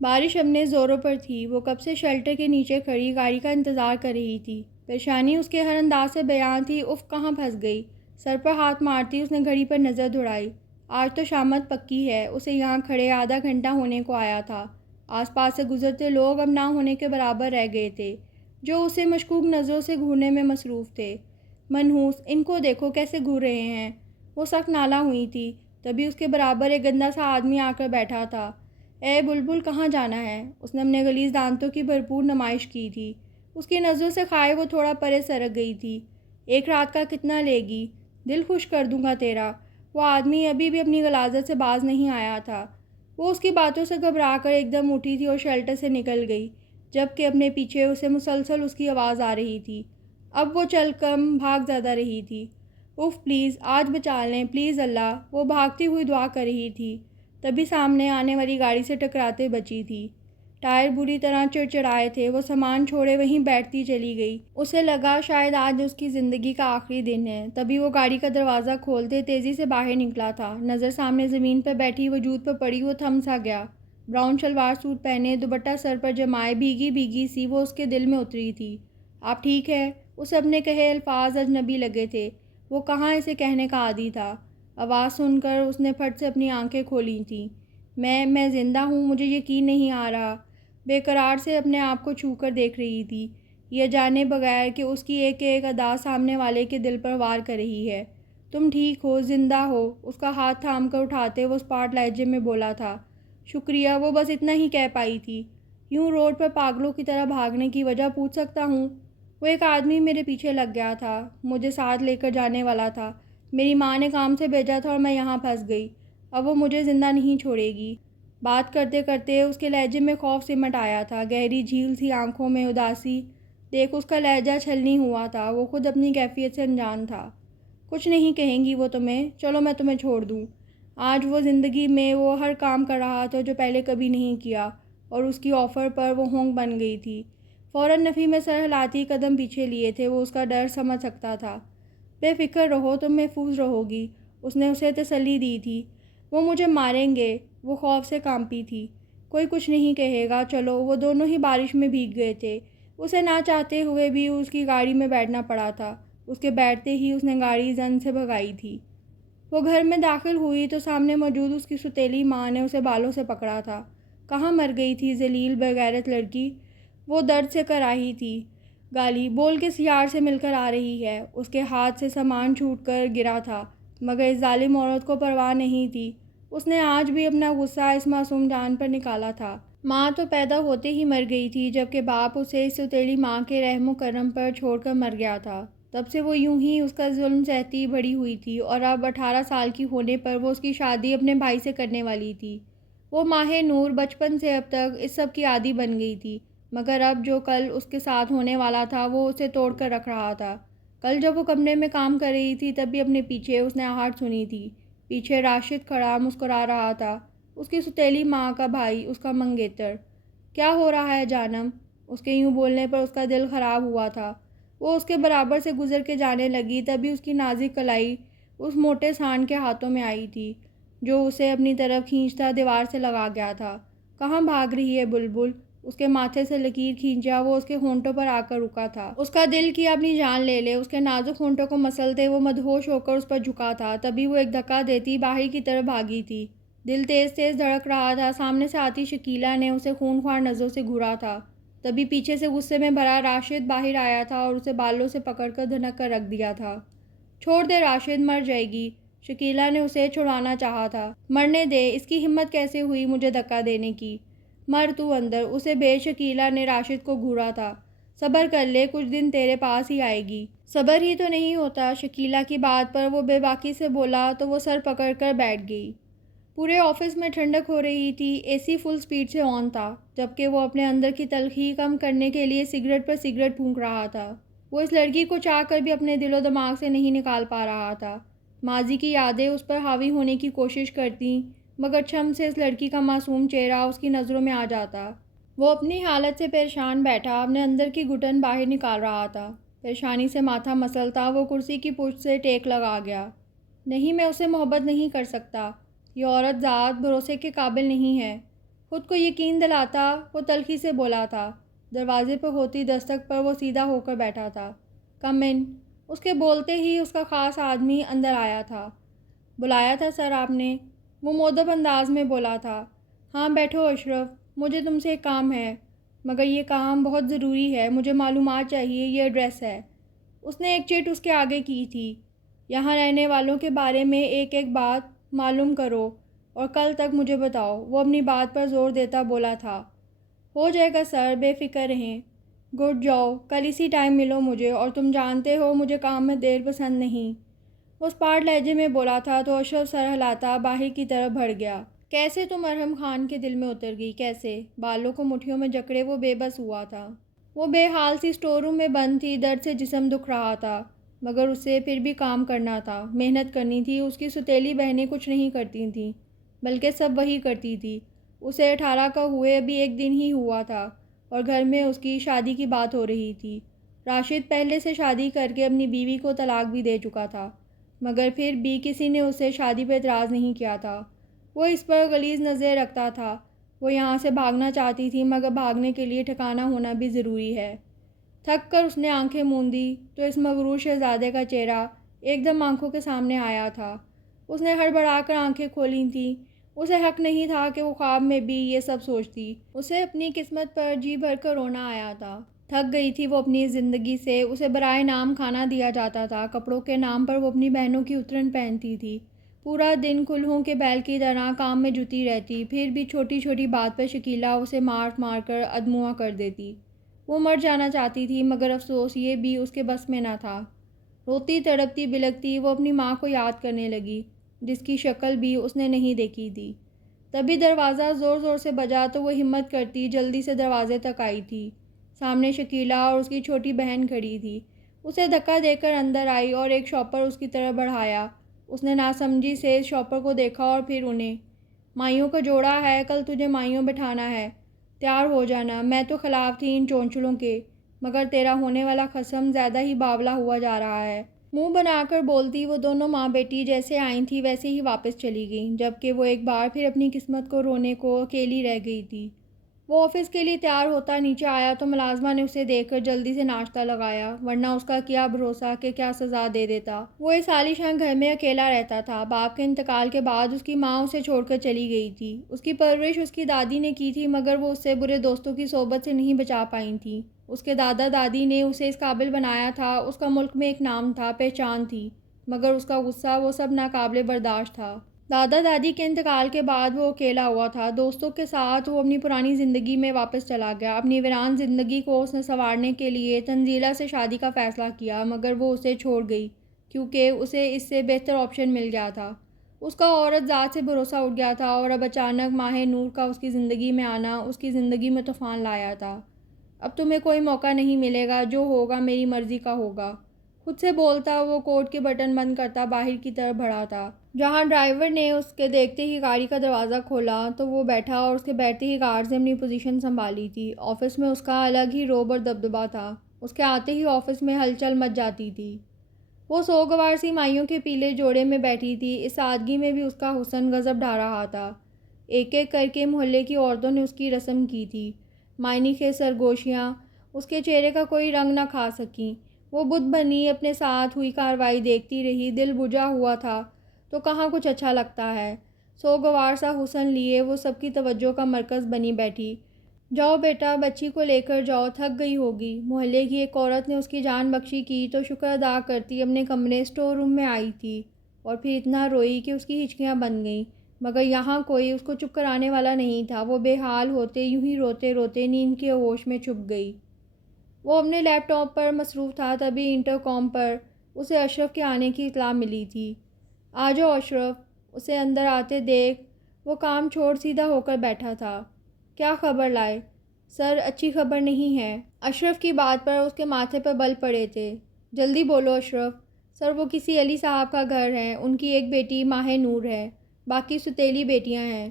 بارش اپنے زوروں پر تھی۔ وہ کب سے شیلٹر کے نیچے کھڑی گاڑی کا انتظار کر رہی تھی۔ پریشانی اس کے ہر انداز سے بیان تھی۔ اف کہاں پھنس گئی؟ سر پر ہاتھ مارتی اس نے گھڑی پر نظر دوڑائی۔ آج تو شامت پکی ہے۔ اسے یہاں کھڑے آدھا گھنٹہ ہونے کو آیا تھا۔ آس پاس سے گزرتے لوگ اب نہ ہونے کے برابر رہ گئے تھے، جو اسے مشکوک نظروں سے گھورنے میں مصروف تھے۔ منحوس، ان کو دیکھو کیسے گھور رہے ہیں۔ وہ سخت نالاں ہوئی تھی۔ تبھی اس کے برابر ایک گندا سا آدمی آ کر بیٹھا تھا۔ اے بلبل، کہاں جانا ہے؟ اس نے اپنے غلیظ دانتوں کی بھرپور نمائش کی تھی۔ اس کی نظروں سے کھائے وہ تھوڑا پرے سرک گئی تھی۔ ایک رات کا کتنا لے گی؟ دل خوش کر دوں گا تیرا۔ وہ آدمی ابھی بھی اپنی غلاظت سے باز نہیں آیا تھا۔ وہ اس کی باتوں سے گھبرا کر ایک دم اٹھی تھی اور شیلٹر سے نکل گئی، جبکہ اپنے پیچھے اسے مسلسل اس کی آواز آ رہی تھی۔ اب وہ چل کم بھاگ زیادہ رہی تھی۔ اف پلیز آج بچا لیں، پلیز اللہ، وہ بھاگتی ہوئی دعا کر رہی تھی۔ تبھی سامنے آنے والی گاڑی سے ٹکراتے بچی تھی۔ ٹائر بری طرح چڑچڑائے تھے۔ وہ سامان چھوڑے وہیں بیٹھتی چلی گئی۔ اسے لگا شاید آج اس کی زندگی کا آخری دن ہے۔ تبھی وہ گاڑی کا دروازہ کھولتے تیزی سے باہر نکلا تھا۔ نظر سامنے زمین پر بیٹھی وجود پر پڑی، وہ تھم سا گیا۔ براؤن شلوار سوٹ پہنے، دوپٹہ سر پر جمائے، بھیگی بھیگی سی وہ اس کے دل میں اتری تھی۔ آپ ٹھیک ہے؟ اسے اپنے کہے الفاظ اجنبی لگے تھے۔ وہ کہاں اسے کہنے کا عادی تھا۔ آواز سن کر اس نے پھٹ سے اپنی آنکھیں کھولی تھیں۔ میں زندہ ہوں، مجھے یقین نہیں آ رہا۔ بے قرار سے اپنے آپ کو چھو کر دیکھ رہی تھی، یہ جانے بغیر کہ اس کی ایک ایک ادا سامنے والے کے دل پر وار کر رہی ہے۔ تم ٹھیک ہو، زندہ ہو؟ اس کا ہاتھ تھام کر اٹھاتے وہ اسپاٹ لہجے میں بولا تھا۔ شکریہ، وہ بس اتنا ہی کہہ پائی تھی۔ یوں روڈ پر پاگلوں کی طرح بھاگنے کی وجہ پوچھ سکتا ہوں؟ وہ ایک آدمی میرے پیچھے لگ گیا تھا، مجھے ساتھ لے کر جانے والا تھا۔ میری ماں نے کام سے بھیجا تھا اور میں یہاں پھنس گئی۔ اب وہ مجھے زندہ نہیں چھوڑے گی۔ بات کرتے کرتے اس کے لہجے میں خوف سمٹ آیا تھا، گہری جھیل سی آنکھوں میں اداسی۔ دیکھ اس کا لہجہ چھلنی ہوا تھا، وہ خود اپنی کیفیت سے انجان تھا۔ کچھ نہیں کہیں گی وہ تمہیں، چلو میں تمہیں چھوڑ دوں۔ آج وہ زندگی میں وہ ہر کام کر رہا تھا جو پہلے کبھی نہیں کیا، اور اس کی آفر پر وہ ہونک بن گئی تھی۔ فوراً نفی میں سر ہلاتی قدم پیچھے لیے تھے۔ وہ اس کا ڈر سمجھ سکتا تھا۔ بے فکر رہو، تم محفوظ رہو گی، اس نے اسے تسلی دی تھی۔ وہ مجھے ماریں گے، وہ خوف سے کانپی تھی۔ کوئی کچھ نہیں کہے گا، چلو۔ وہ دونوں ہی بارش میں بھیگ گئے تھے۔ اسے نہ چاہتے ہوئے بھی اس کی گاڑی میں بیٹھنا پڑا تھا۔ اس کے بیٹھتے ہی اس نے گاڑی زن سے بھگائی تھی۔ وہ گھر میں داخل ہوئی تو سامنے موجود اس کی سوتیلی ماں نے اسے بالوں سے پکڑا تھا۔ کہاں مر گئی تھی ذلیل بےغیرت لڑکی؟ وہ درد سے کراہی تھی۔ گالی بول کے سیار سے مل کر آ رہی ہے۔ اس کے ہاتھ سے سامان چھوٹ کر گرا تھا، مگر اس ظالم عورت کو پرواہ نہیں تھی۔ اس نے آج بھی اپنا غصہ اس معصوم جان پر نکالا تھا۔ ماں تو پیدا ہوتے ہی مر گئی تھی، جبکہ باپ اسے اس سوتیلی ماں کے رحم و کرم پر چھوڑ کر مر گیا تھا۔ تب سے وہ یوں ہی اس کا ظلم سہتی بڑھی ہوئی تھی، اور اب 18 سال کی ہونے پر وہ اس کی شادی اپنے بھائی سے کرنے والی تھی۔ وہ ماہ نور بچپن سے اب تک اس سب کی عادی بن گئی تھی، مگر اب جو کل اس کے ساتھ ہونے والا تھا وہ اسے توڑ کر رکھ رہا تھا۔ کل جب وہ کمرے میں کام کر رہی تھی تب بھی اپنے پیچھے اس نے آہٹ سنی تھی۔ پیچھے راشد کھڑا مسکرا رہا تھا، اس کی سوتیلی ماں کا بھائی، اس کا منگیتر۔ کیا ہو رہا ہے جانم؟ اس کے یوں بولنے پر اس کا دل خراب ہوا تھا۔ وہ اس کے برابر سے گزر کے جانے لگی، تبھی اس کی نازک کلائی اس موٹے سانڈ کے ہاتھوں میں آئی تھی، جو اسے اپنی طرف کھینچتا دیوار سے لگا گیا تھا۔ کہاں بھاگ رہی ہے بلبل؟ اس کے ماتھے سے لکیر کھینچا، وہ اس کے ہونٹوں پر آ کر رکا تھا۔ اس کا دل کیا اپنی جان لے لے۔ اس کے نازک ہونٹوں کو مسلتے وہ مدہوش ہو کر اس پر جھکا تھا۔ تبھی وہ ایک دھکا دیتی باہر کی طرف بھاگی تھی۔ دل تیز تیز دھڑک رہا تھا۔ سامنے سے آتی شکیلہ نے اسے خونخوار نظروں سے گھورا تھا۔ تبھی پیچھے سے غصے میں بھرا راشد باہر آیا تھا اور اسے بالوں سے پکڑ کر دھنک کر رکھ دیا تھا۔ چھوڑ دے راشد، مر جائے گی۔ شکیلہ نے اسے چھڑوانا چاہا تھا۔ مرنے دے، اس کی ہمت کیسے ہوئی مجھے دھکا دینے کی؟ مر تو اندر، اسے بھیج۔ شکیلہ نے راشد کو گھورا تھا۔ صبر کر لے، کچھ دن تیرے پاس ہی آئے گی۔ صبر ہی تو نہیں ہوتا۔ شکیلہ کی بات پر وہ بے باکی سے بولا تو وہ سر پکڑ کر بیٹھ گئی۔ پورے آفس میں ٹھنڈک ہو رہی تھی۔ اے سی فل سپیڈ سے آن تھا، جبکہ وہ اپنے اندر کی تلخی کم کرنے کے لیے سگریٹ پر سگریٹ پھونک رہا تھا۔ وہ اس لڑکی کو چاہ کر بھی اپنے دل و دماغ سے نہیں نکال پا رہا تھا۔ ماضی کی یادیں اس پر حاوی ہونے کی کوشش کرتیں، مگر چھم سے اس لڑکی کا معصوم چہرہ اس کی نظروں میں آ جاتا۔ وہ اپنی حالت سے پریشان بیٹھا، اپنے اندر کی گھٹن باہر نکال رہا تھا۔ پریشانی سے ماتھا مسلتا وہ کرسی کی پشت سے ٹیک لگا گیا۔ نہیں، میں اسے محبت نہیں کر سکتا۔ یہ عورت ذات بھروسے کے قابل نہیں ہے۔ خود کو یقین دلاتا وہ تلخی سے بولا تھا۔ دروازے پر ہوتی دستک پر وہ سیدھا ہو کر بیٹھا تھا۔ کم ان۔ اس کے بولتے ہی اس کا خاص آدمی اندر آیا تھا۔ بلایا تھا سر آپ نے؟ وہ مؤدب انداز میں بولا تھا۔ ہاں بیٹھو اشرف، مجھے تم سے ایک کام ہے، مگر یہ کام بہت ضروری ہے، مجھے معلومات چاہیے، یہ ایڈریس ہے۔ اس نے ایک چٹ اس کے آگے کی تھی۔ یہاں رہنے والوں کے بارے میں ایک ایک بات معلوم کرو اور کل تک مجھے بتاؤ۔ وہ اپنی بات پر زور دیتا بولا تھا۔ ہو جائے گا سر، بے فکر رہیں۔ گڈ، جاؤ، کل اسی ٹائم ملو مجھے، اور تم جانتے ہو مجھے کام میں دیر پسند نہیں۔ وہ اسپاٹ لہجے میں بولا تھا تو اشرف سر ہلاتا باہر کی طرف بڑھ گیا۔ کیسے تم ارحم خان کے دل میں اتر گئی، کیسے؟ بالوں کو مٹھیوں میں جکڑے وہ بے بس ہوا تھا۔ وہ بے حال سی اسٹور روم میں بند تھی، درد سے جسم دکھ رہا تھا، مگر اسے پھر بھی کام کرنا تھا، محنت کرنی تھی۔ اس کی سوتیلی بہنیں کچھ نہیں کرتی تھیں، بلکہ سب وہی کرتی تھی۔ اسے 18 کا ہوئے ابھی ایک دن ہی ہوا تھا اور گھر میں اس کی شادی کی بات ہو رہی تھی۔ راشد پہلے سے شادی کر کے اپنی بیوی کو طلاق بھی دے چکا تھا، مگر پھر بھی کسی نے اسے شادی پہ اعتراض نہیں کیا تھا۔ وہ اس پر غلیظ نظریں رکھتا تھا۔ وہ یہاں سے بھاگنا چاہتی تھی، مگر بھاگنے کے لیے ٹھکانہ ہونا بھی ضروری ہے۔ تھک کر اس نے آنکھیں موندی تو اس مغرور شہزادے کا چہرہ ایک دم آنکھوں کے سامنے آیا تھا۔ اس نے ہڑبڑا کر آنکھیں کھولی تھیں۔ اسے حق نہیں تھا کہ وہ خواب میں بھی یہ سب سوچتی۔ اسے اپنی قسمت پر جی بھر کر رونا آیا تھا۔ تھک گئی تھی وہ اپنی زندگی سے۔ اسے برائے نام کھانا دیا جاتا تھا، کپڑوں کے نام پر وہ اپنی بہنوں کی اترن پہنتی تھی، پورا دن کلہوں کے بیل کی طرح کام میں جٹی رہتی، پھر بھی چھوٹی چھوٹی بات پر شکیلا اسے مار کر ادموا کر دیتی۔ وہ مر جانا چاہتی تھی، مگر افسوس یہ بھی اس کے بس میں نہ تھا۔ روتی تڑپتی بلکتی وہ اپنی ماں کو یاد کرنے لگی، جس کی شکل بھی اس نے نہیں دیکھی تھی۔ تبھی دروازہ زور زور سے بجا تو وہ ہمت کرتی جلدی سے دروازے تک آئی تھی۔ سامنے شکیلا اور اس کی چھوٹی بہن کھڑی تھی۔ اسے دھکا دے کر اندر آئی اور ایک شاپر اس کی طرف بڑھایا۔ اس نے ناسمجھی سے اس شاپر کو دیکھا اور پھر انہیں۔ مائیوں کا جوڑا ہے، کل تجھے مائیوں بٹھانا ہے، تیار ہو جانا۔ میں تو خلاف تھی ان چونچلوں کے، مگر تیرا ہونے والا خصم زیادہ ہی باولا ہوا جا رہا ہے۔ منہ بنا کر بولتی وہ دونوں ماں بیٹی جیسے آئی تھیں ویسے ہی واپس چلی گئیں، جبکہ وہ ایک بار پھر اپنی قسمت کو رونے کو اکیلی رہ گئی تھی۔ وہ آفس کے لیے تیار ہوتا نیچے آیا تو ملازمہ نے اسے دیکھ کر جلدی سے ناشتہ لگایا، ورنہ اس کا کیا بھروسہ کہ کیا سزا دے دیتا۔ وہ اس عالیشان گھر میں اکیلا رہتا تھا۔ باپ کے انتقال کے بعد اس کی ماں اسے چھوڑ کر چلی گئی تھی۔ اس کی پرورش اس کی دادی نے کی تھی، مگر وہ اسے برے دوستوں کی صحبت سے نہیں بچا پائی تھیں۔ اس کے دادا دادی نے اسے اس قابل بنایا تھا، اس کا ملک میں ایک نام تھا، پہچان تھی، مگر اس کا غصہ وہ سب ناقابل برداشت تھا۔ دادا دادی کے انتقال کے بعد وہ اکیلا ہوا تھا۔ دوستوں کے ساتھ وہ اپنی پرانی زندگی میں واپس چلا گیا۔ اپنی ویران زندگی کو اس نے سنوارنے کے لیے تنزیلہ سے شادی کا فیصلہ کیا، مگر وہ اسے چھوڑ گئی کیونکہ اسے اس سے بہتر آپشن مل گیا تھا۔ اس کا عورت ذات سے بھروسہ اٹھ گیا تھا، اور اب اچانک ماہ نور کا اس کی زندگی میں آنا اس کی زندگی میں طوفان لایا تھا۔ اب تمہیں کوئی موقع نہیں ملے گا، جو ہوگا میری مرضی کا ہوگا، خود سے بولتا وہ کوٹ کے بٹن بند کرتا باہر کی طرف بڑھا تھا۔ جہاں ڈرائیور نے اس کے دیکھتے ہی گاڑی کا دروازہ کھولا تو وہ بیٹھا اور اس کے بیٹھتے ہی گارڈز نے اپنی پوزیشن سنبھالی تھی۔ آفس میں اس کا الگ ہی رعب اور دبدبا تھا۔ اس کے آتے ہی آفس میں ہلچل مچ جاتی تھی۔ وہ سوگوار سی مائیوں کے پیلے جوڑے میں بیٹھی تھی۔ اس سادگی میں بھی اس کا حسن غضب ڈھا رہا تھا۔ ایک ایک کر کے محلے کی عورتوں نے اس کی رسم کی تھی۔ معنی خیز سرگوشیاں اس کے چہرے کا کوئی رنگ نہ کھا سکیں۔ وہ بت بنی اپنے ساتھ ہوئی کارروائی دیکھتی رہی۔ دل بجھا ہوا تھا تو کہاں کچھ اچھا لگتا ہے۔ سوگوار سا حسن لیے وہ سب کی توجہ کا مرکز بنی بیٹھی۔ جاؤ بیٹا، بچی کو لے کر جاؤ، تھک گئی ہوگی۔ محلے کی ایک عورت نے اس کی جان بخشی کی تو شکر ادا کرتی اپنے کمرے اسٹور روم میں آئی تھی، اور پھر اتنا روئی کہ اس کی ہچکیاں بن گئیں، مگر یہاں کوئی اس کو چپ کرانے والا نہیں تھا۔ وہ بے حال ہوتے یوں ہی روتے روتے نیند کے ہوش میں چھپ گئی۔ وہ اپنے لیپ ٹاپ پر مصروف تھا، تبھی انٹرکام پر اسے اشرف کے آنے کی اطلاع ملی تھی۔ آ جاؤ اشرف۔ اسے اندر آتے دیکھ وہ کام چھوڑ سیدھا ہو کر بیٹھا تھا۔ کیا خبر لائے؟ سر، اچھی خبر نہیں ہے۔ اشرف کی بات پر اس کے ماتھے پر بل پڑے تھے۔ جلدی بولو اشرف۔ سر، وہ کسی علی صاحب کا گھر ہے، ان کی ایک بیٹی ماہ نور ہے، باقی سوتیلی بیٹیاں ہیں۔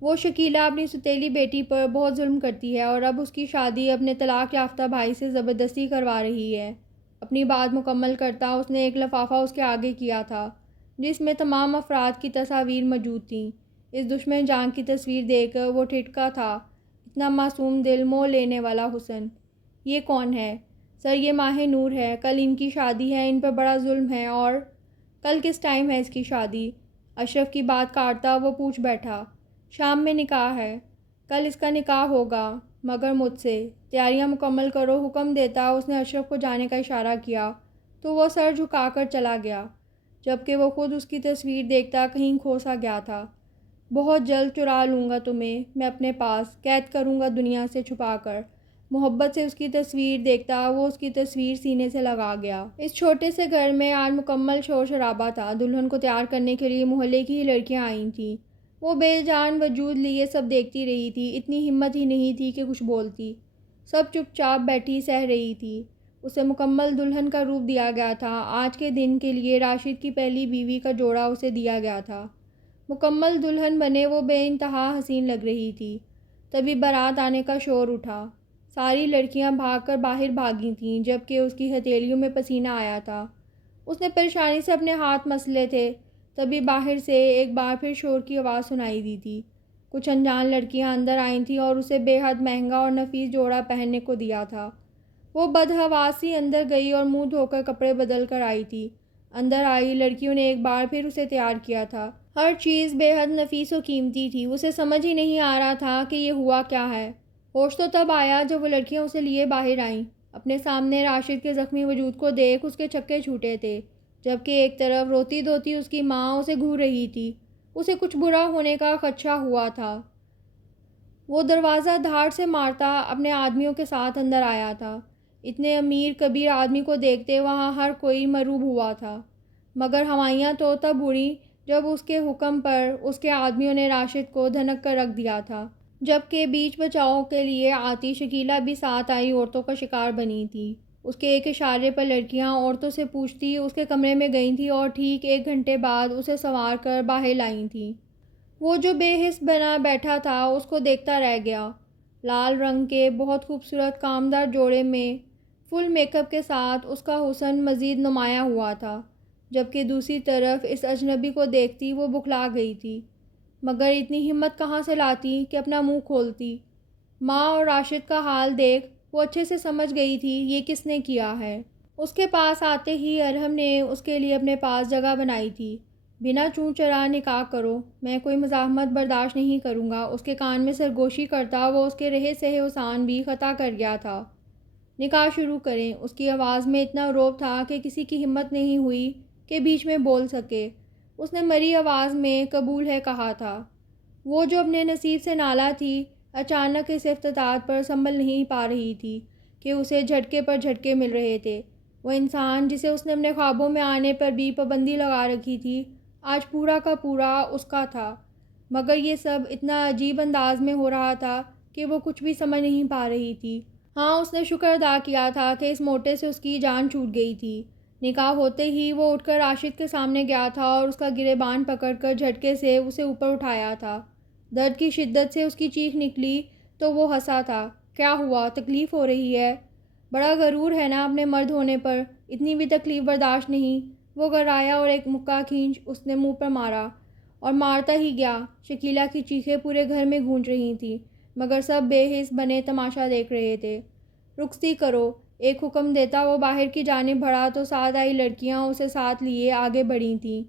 وہ شکیلا اپنی سوتیلی بیٹی پر بہت ظلم کرتی ہے اور اب اس کی شادی اپنے طلاق یافتہ بھائی سے زبردستی کروا رہی ہے۔ اپنی بات مکمل کرتا اس نے ایک لفافہ اس کے آگے کیا تھا، جس میں تمام افراد کی تصاویر موجود تھیں۔ اس دشمن جان کی تصویر دیکھ کر وہ ٹھٹکا تھا۔ اتنا معصوم دل موہ لینے والا حسن، یہ کون ہے؟ سر یہ ماہ نور ہے، کل ان کی شادی ہے، ان پر بڑا ظلم ہے۔ اور کل کس ٹائم ہے اس کی شادی؟ اشرف کی بات کاٹتا وہ پوچھ بیٹھا۔ شام میں نکاح ہے، کل اس کا نکاح ہوگا، مگر مجھ سے۔ تیاریاں مکمل کرو، حکم دیتا اس نے اشرف کو جانے کا اشارہ کیا تو وہ سر جھکا کر چلا گیا، جبکہ وہ خود اس کی تصویر دیکھتا کہیں کھو سا گیا تھا۔ بہت جلد چرا لوں گا تمہیں میں اپنے پاس، قید کروں گا دنیا سے چھپا کر۔ محبت سے اس کی تصویر دیکھتا وہ اس کی تصویر سینے سے لگا گیا۔ اس چھوٹے سے گھر میں آج مکمل شور شرابہ تھا۔ دلہن کو تیار کرنے کے لیے محلے کی ہی لڑکیاں آئی تھیں۔ وہ بے جان وجود لیے سب دیکھتی رہی تھی، اتنی ہمت ہی نہیں تھی کہ کچھ بولتی۔ سب چپ چاپ بیٹھی سہ رہی تھی۔ اسے مکمل دلہن کا روپ دیا گیا تھا۔ آج کے دن کے لیے راشد کی پہلی بیوی کا جوڑا اسے دیا گیا تھا۔ مکمل دلہن بنے وہ بے انتہا حسین لگ رہی تھی۔ تبھی بارات آنے کا شور اٹھا۔ ساری لڑکیاں بھاگ کر باہر بھاگی تھیں، جبکہ اس کی ہتھیلیوں میں پسینہ آیا تھا۔ اس نے پریشانی سے اپنے ہاتھ مسلے تھے۔ تبھی باہر سے ایک بار پھر شور کی آواز سنائی دی تھی۔ کچھ انجان لڑکیاں اندر آئی تھیں اور اسے بے حد مہنگا اور نفیس جوڑا پہننے کو دیا تھا۔ وہ بدحواسی اندر گئی اور منہ دھو کر کپڑے بدل کر آئی تھی۔ اندر آئی لڑکیوں نے ایک بار پھر اسے تیار کیا تھا۔ ہر چیز بے حد نفیس و قیمتی تھی۔ اسے سمجھ ہی نہیں آ رہا تھا کہ یہ ہوا کیا ہے۔ ہوش تو تب آیا جب وہ لڑکیاں اسے لیے باہر آئیں۔ اپنے سامنے راشد کے زخمی وجود کو دیکھ اس کے چھکے چھوٹے تھے، جبکہ ایک طرف روتی دھوتی اس کی ماں اسے گھور رہی تھی۔ اسے کچھ برا ہونے کا خدشہ ہوا تھا۔ وہ دروازہ دھاڑ سے مارتا اپنے آدمیوں کے ساتھ اندر آیا تھا۔ اتنے امیر کبیر آدمی کو دیکھتے وہاں ہر کوئی مرعوب ہوا تھا، مگر ہوائیاں تو تب اڑیں جب اس کے حکم پر اس کے آدمیوں نے راشد کو دھنک کر رکھ دیا تھا، جبکہ بیچ بچاؤ کے لیے آتی شکیلہ بھی ساتھ آئی عورتوں کا شکار بنی تھی۔ اس کے ایک اشارے پر لڑکیاں عورتوں سے پوچھتی اس کے کمرے میں گئی تھیں اور ٹھیک 1 گھنٹے بعد اسے سنوار کر باہر لائی تھیں۔ وہ جو بے حس بنا بیٹھا تھا اس کو دیکھتا رہ گیا۔ لال رنگ کے بہت خوبصورت کامدار جوڑے میں فل میک اپ کے ساتھ اس کا حسن مزید نمایاں ہوا تھا، جبکہ دوسری طرف اس اجنبی کو دیکھتی وہ بکھلا گئی تھی، مگر اتنی ہمت کہاں سے لاتی کہ اپنا منہ کھولتی۔ ماں اور راشد کا حال دیکھ وہ اچھے سے سمجھ گئی تھی یہ کس نے کیا ہے۔ اس کے پاس آتے ہی ارحم نے اس کے لیے اپنے پاس جگہ بنائی تھی۔ بنا چوں چرا نکاح کرو، میں کوئی مزاحمت برداشت نہیں کروں گا۔ اس کے کان میں سرگوشی کرتا وہ اس کے رہے سہے حسان بھی خطا کر گیا تھا۔ نکاح شروع کریں۔ اس کی آواز میں اتنا رعب تھا کہ کسی کی ہمت نہیں ہوئی کہ بیچ میں بول سکے۔ اس نے مری آواز میں قبول ہے کہا تھا۔ وہ جو اپنے نصیب سے نالا تھی، اچانک اس افتتاحات پر سنبھل نہیں پا رہی تھی کہ اسے جھٹکے پر جھٹکے مل رہے تھے۔ وہ انسان جسے اس نے اپنے خوابوں میں آنے پر بھی پابندی لگا رکھی تھی، آج پورا کا پورا اس کا تھا، مگر یہ سب اتنا عجیب انداز میں ہو رہا تھا کہ وہ کچھ بھی سمجھ نہیں پا رہی تھی۔ ہاں اس نے شکر ادا کیا تھا کہ اس موٹے سے اس کی جان چھوٹ گئی تھی۔ نکاح ہوتے ہی وہ اٹھ کر راشد کے سامنے گیا تھا اور اس کا گریبان پکڑ کر جھٹکے سے اسے اوپر اٹھایا تھا۔ درد کی شدت سے اس کی چیخ نکلی تو وہ ہنسا تھا۔ کیا ہوا؟ تکلیف ہو رہی ہے؟ بڑا غرور ہے نا اپنے مرد ہونے پر، اتنی بھی تکلیف برداشت نہیں؟ وہ گرایا اور ایک مکہ کھینچ اس نے منہ پر مارا، اور مارتا ہی گیا۔ شکیلہ کی چیخیں پورے گھر میں گونج رہی تھیں، مگر سب بے حس بنے تماشا دیکھ رہے تھے۔ رخصتی کرو، ایک حکم دیتا وہ باہر کی جانب بڑھا تو ساتھ آئی لڑکیاں اسے ساتھ لیے آگے بڑھی تھیں۔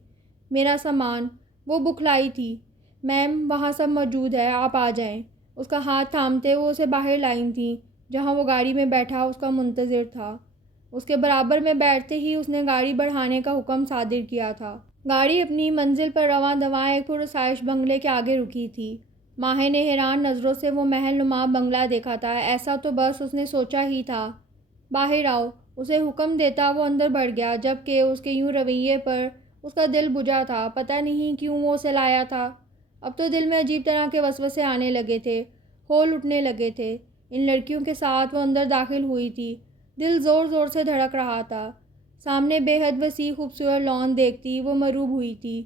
میرا سامان، وہ بکھلائی تھی۔ میم وہاں سب موجود ہے، آپ آ جائیں۔ اس کا ہاتھ تھامتے وہ اسے باہر لائی تھیں، جہاں وہ گاڑی میں بیٹھا اس کا منتظر تھا۔ اس کے برابر میں بیٹھتے ہی اس نے گاڑی بڑھانے کا حکم صادر کیا تھا۔ گاڑی اپنی منزل پر رواں دواں ایک پرآسائش بنگلے کے آگے رکی تھی۔ ماہ نے حیران نظروں سے وہ محل نما بنگلہ دیکھا تھا۔ ایسا تو بس اس نے سوچا ہی تھا۔ باہر آؤ، اسے حکم دیتا وہ اندر بڑھ گیا، جبکہ اس کے یوں رویے پر اس کا دل بجھا تھا۔ پتہ نہیں کیوں وہ اسے لایا تھا۔ اب تو دل میں عجیب طرح کے وسوسے آنے لگے تھے، ہول اٹھنے لگے تھے۔ ان لڑکیوں کے ساتھ وہ اندر داخل ہوئی تھی، دل زور زور سے دھڑک رہا تھا۔ سامنے بے حد وسیع خوبصورت لان دیکھتی وہ مرعوب ہوئی تھی۔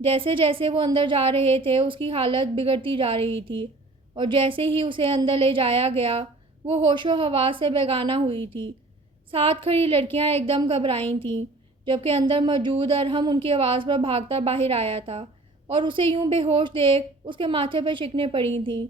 جیسے جیسے وہ اندر جا رہے تھے اس کی حالت بگڑتی جا رہی تھی، اور جیسے ہی اسے اندر لے جایا گیا وہ ہوش و حواس سے بیگانہ ہوئی تھی۔ ساتھ کھڑی لڑکیاں ایک دم گھبرائیں تھیں، جبکہ اندر موجود ارحم ان کی آواز پر بھاگتا باہر آیا تھا۔ اور اسے یوں بے ہوش دیکھ اس کے ماتھے پر شکنیں پڑی تھیں۔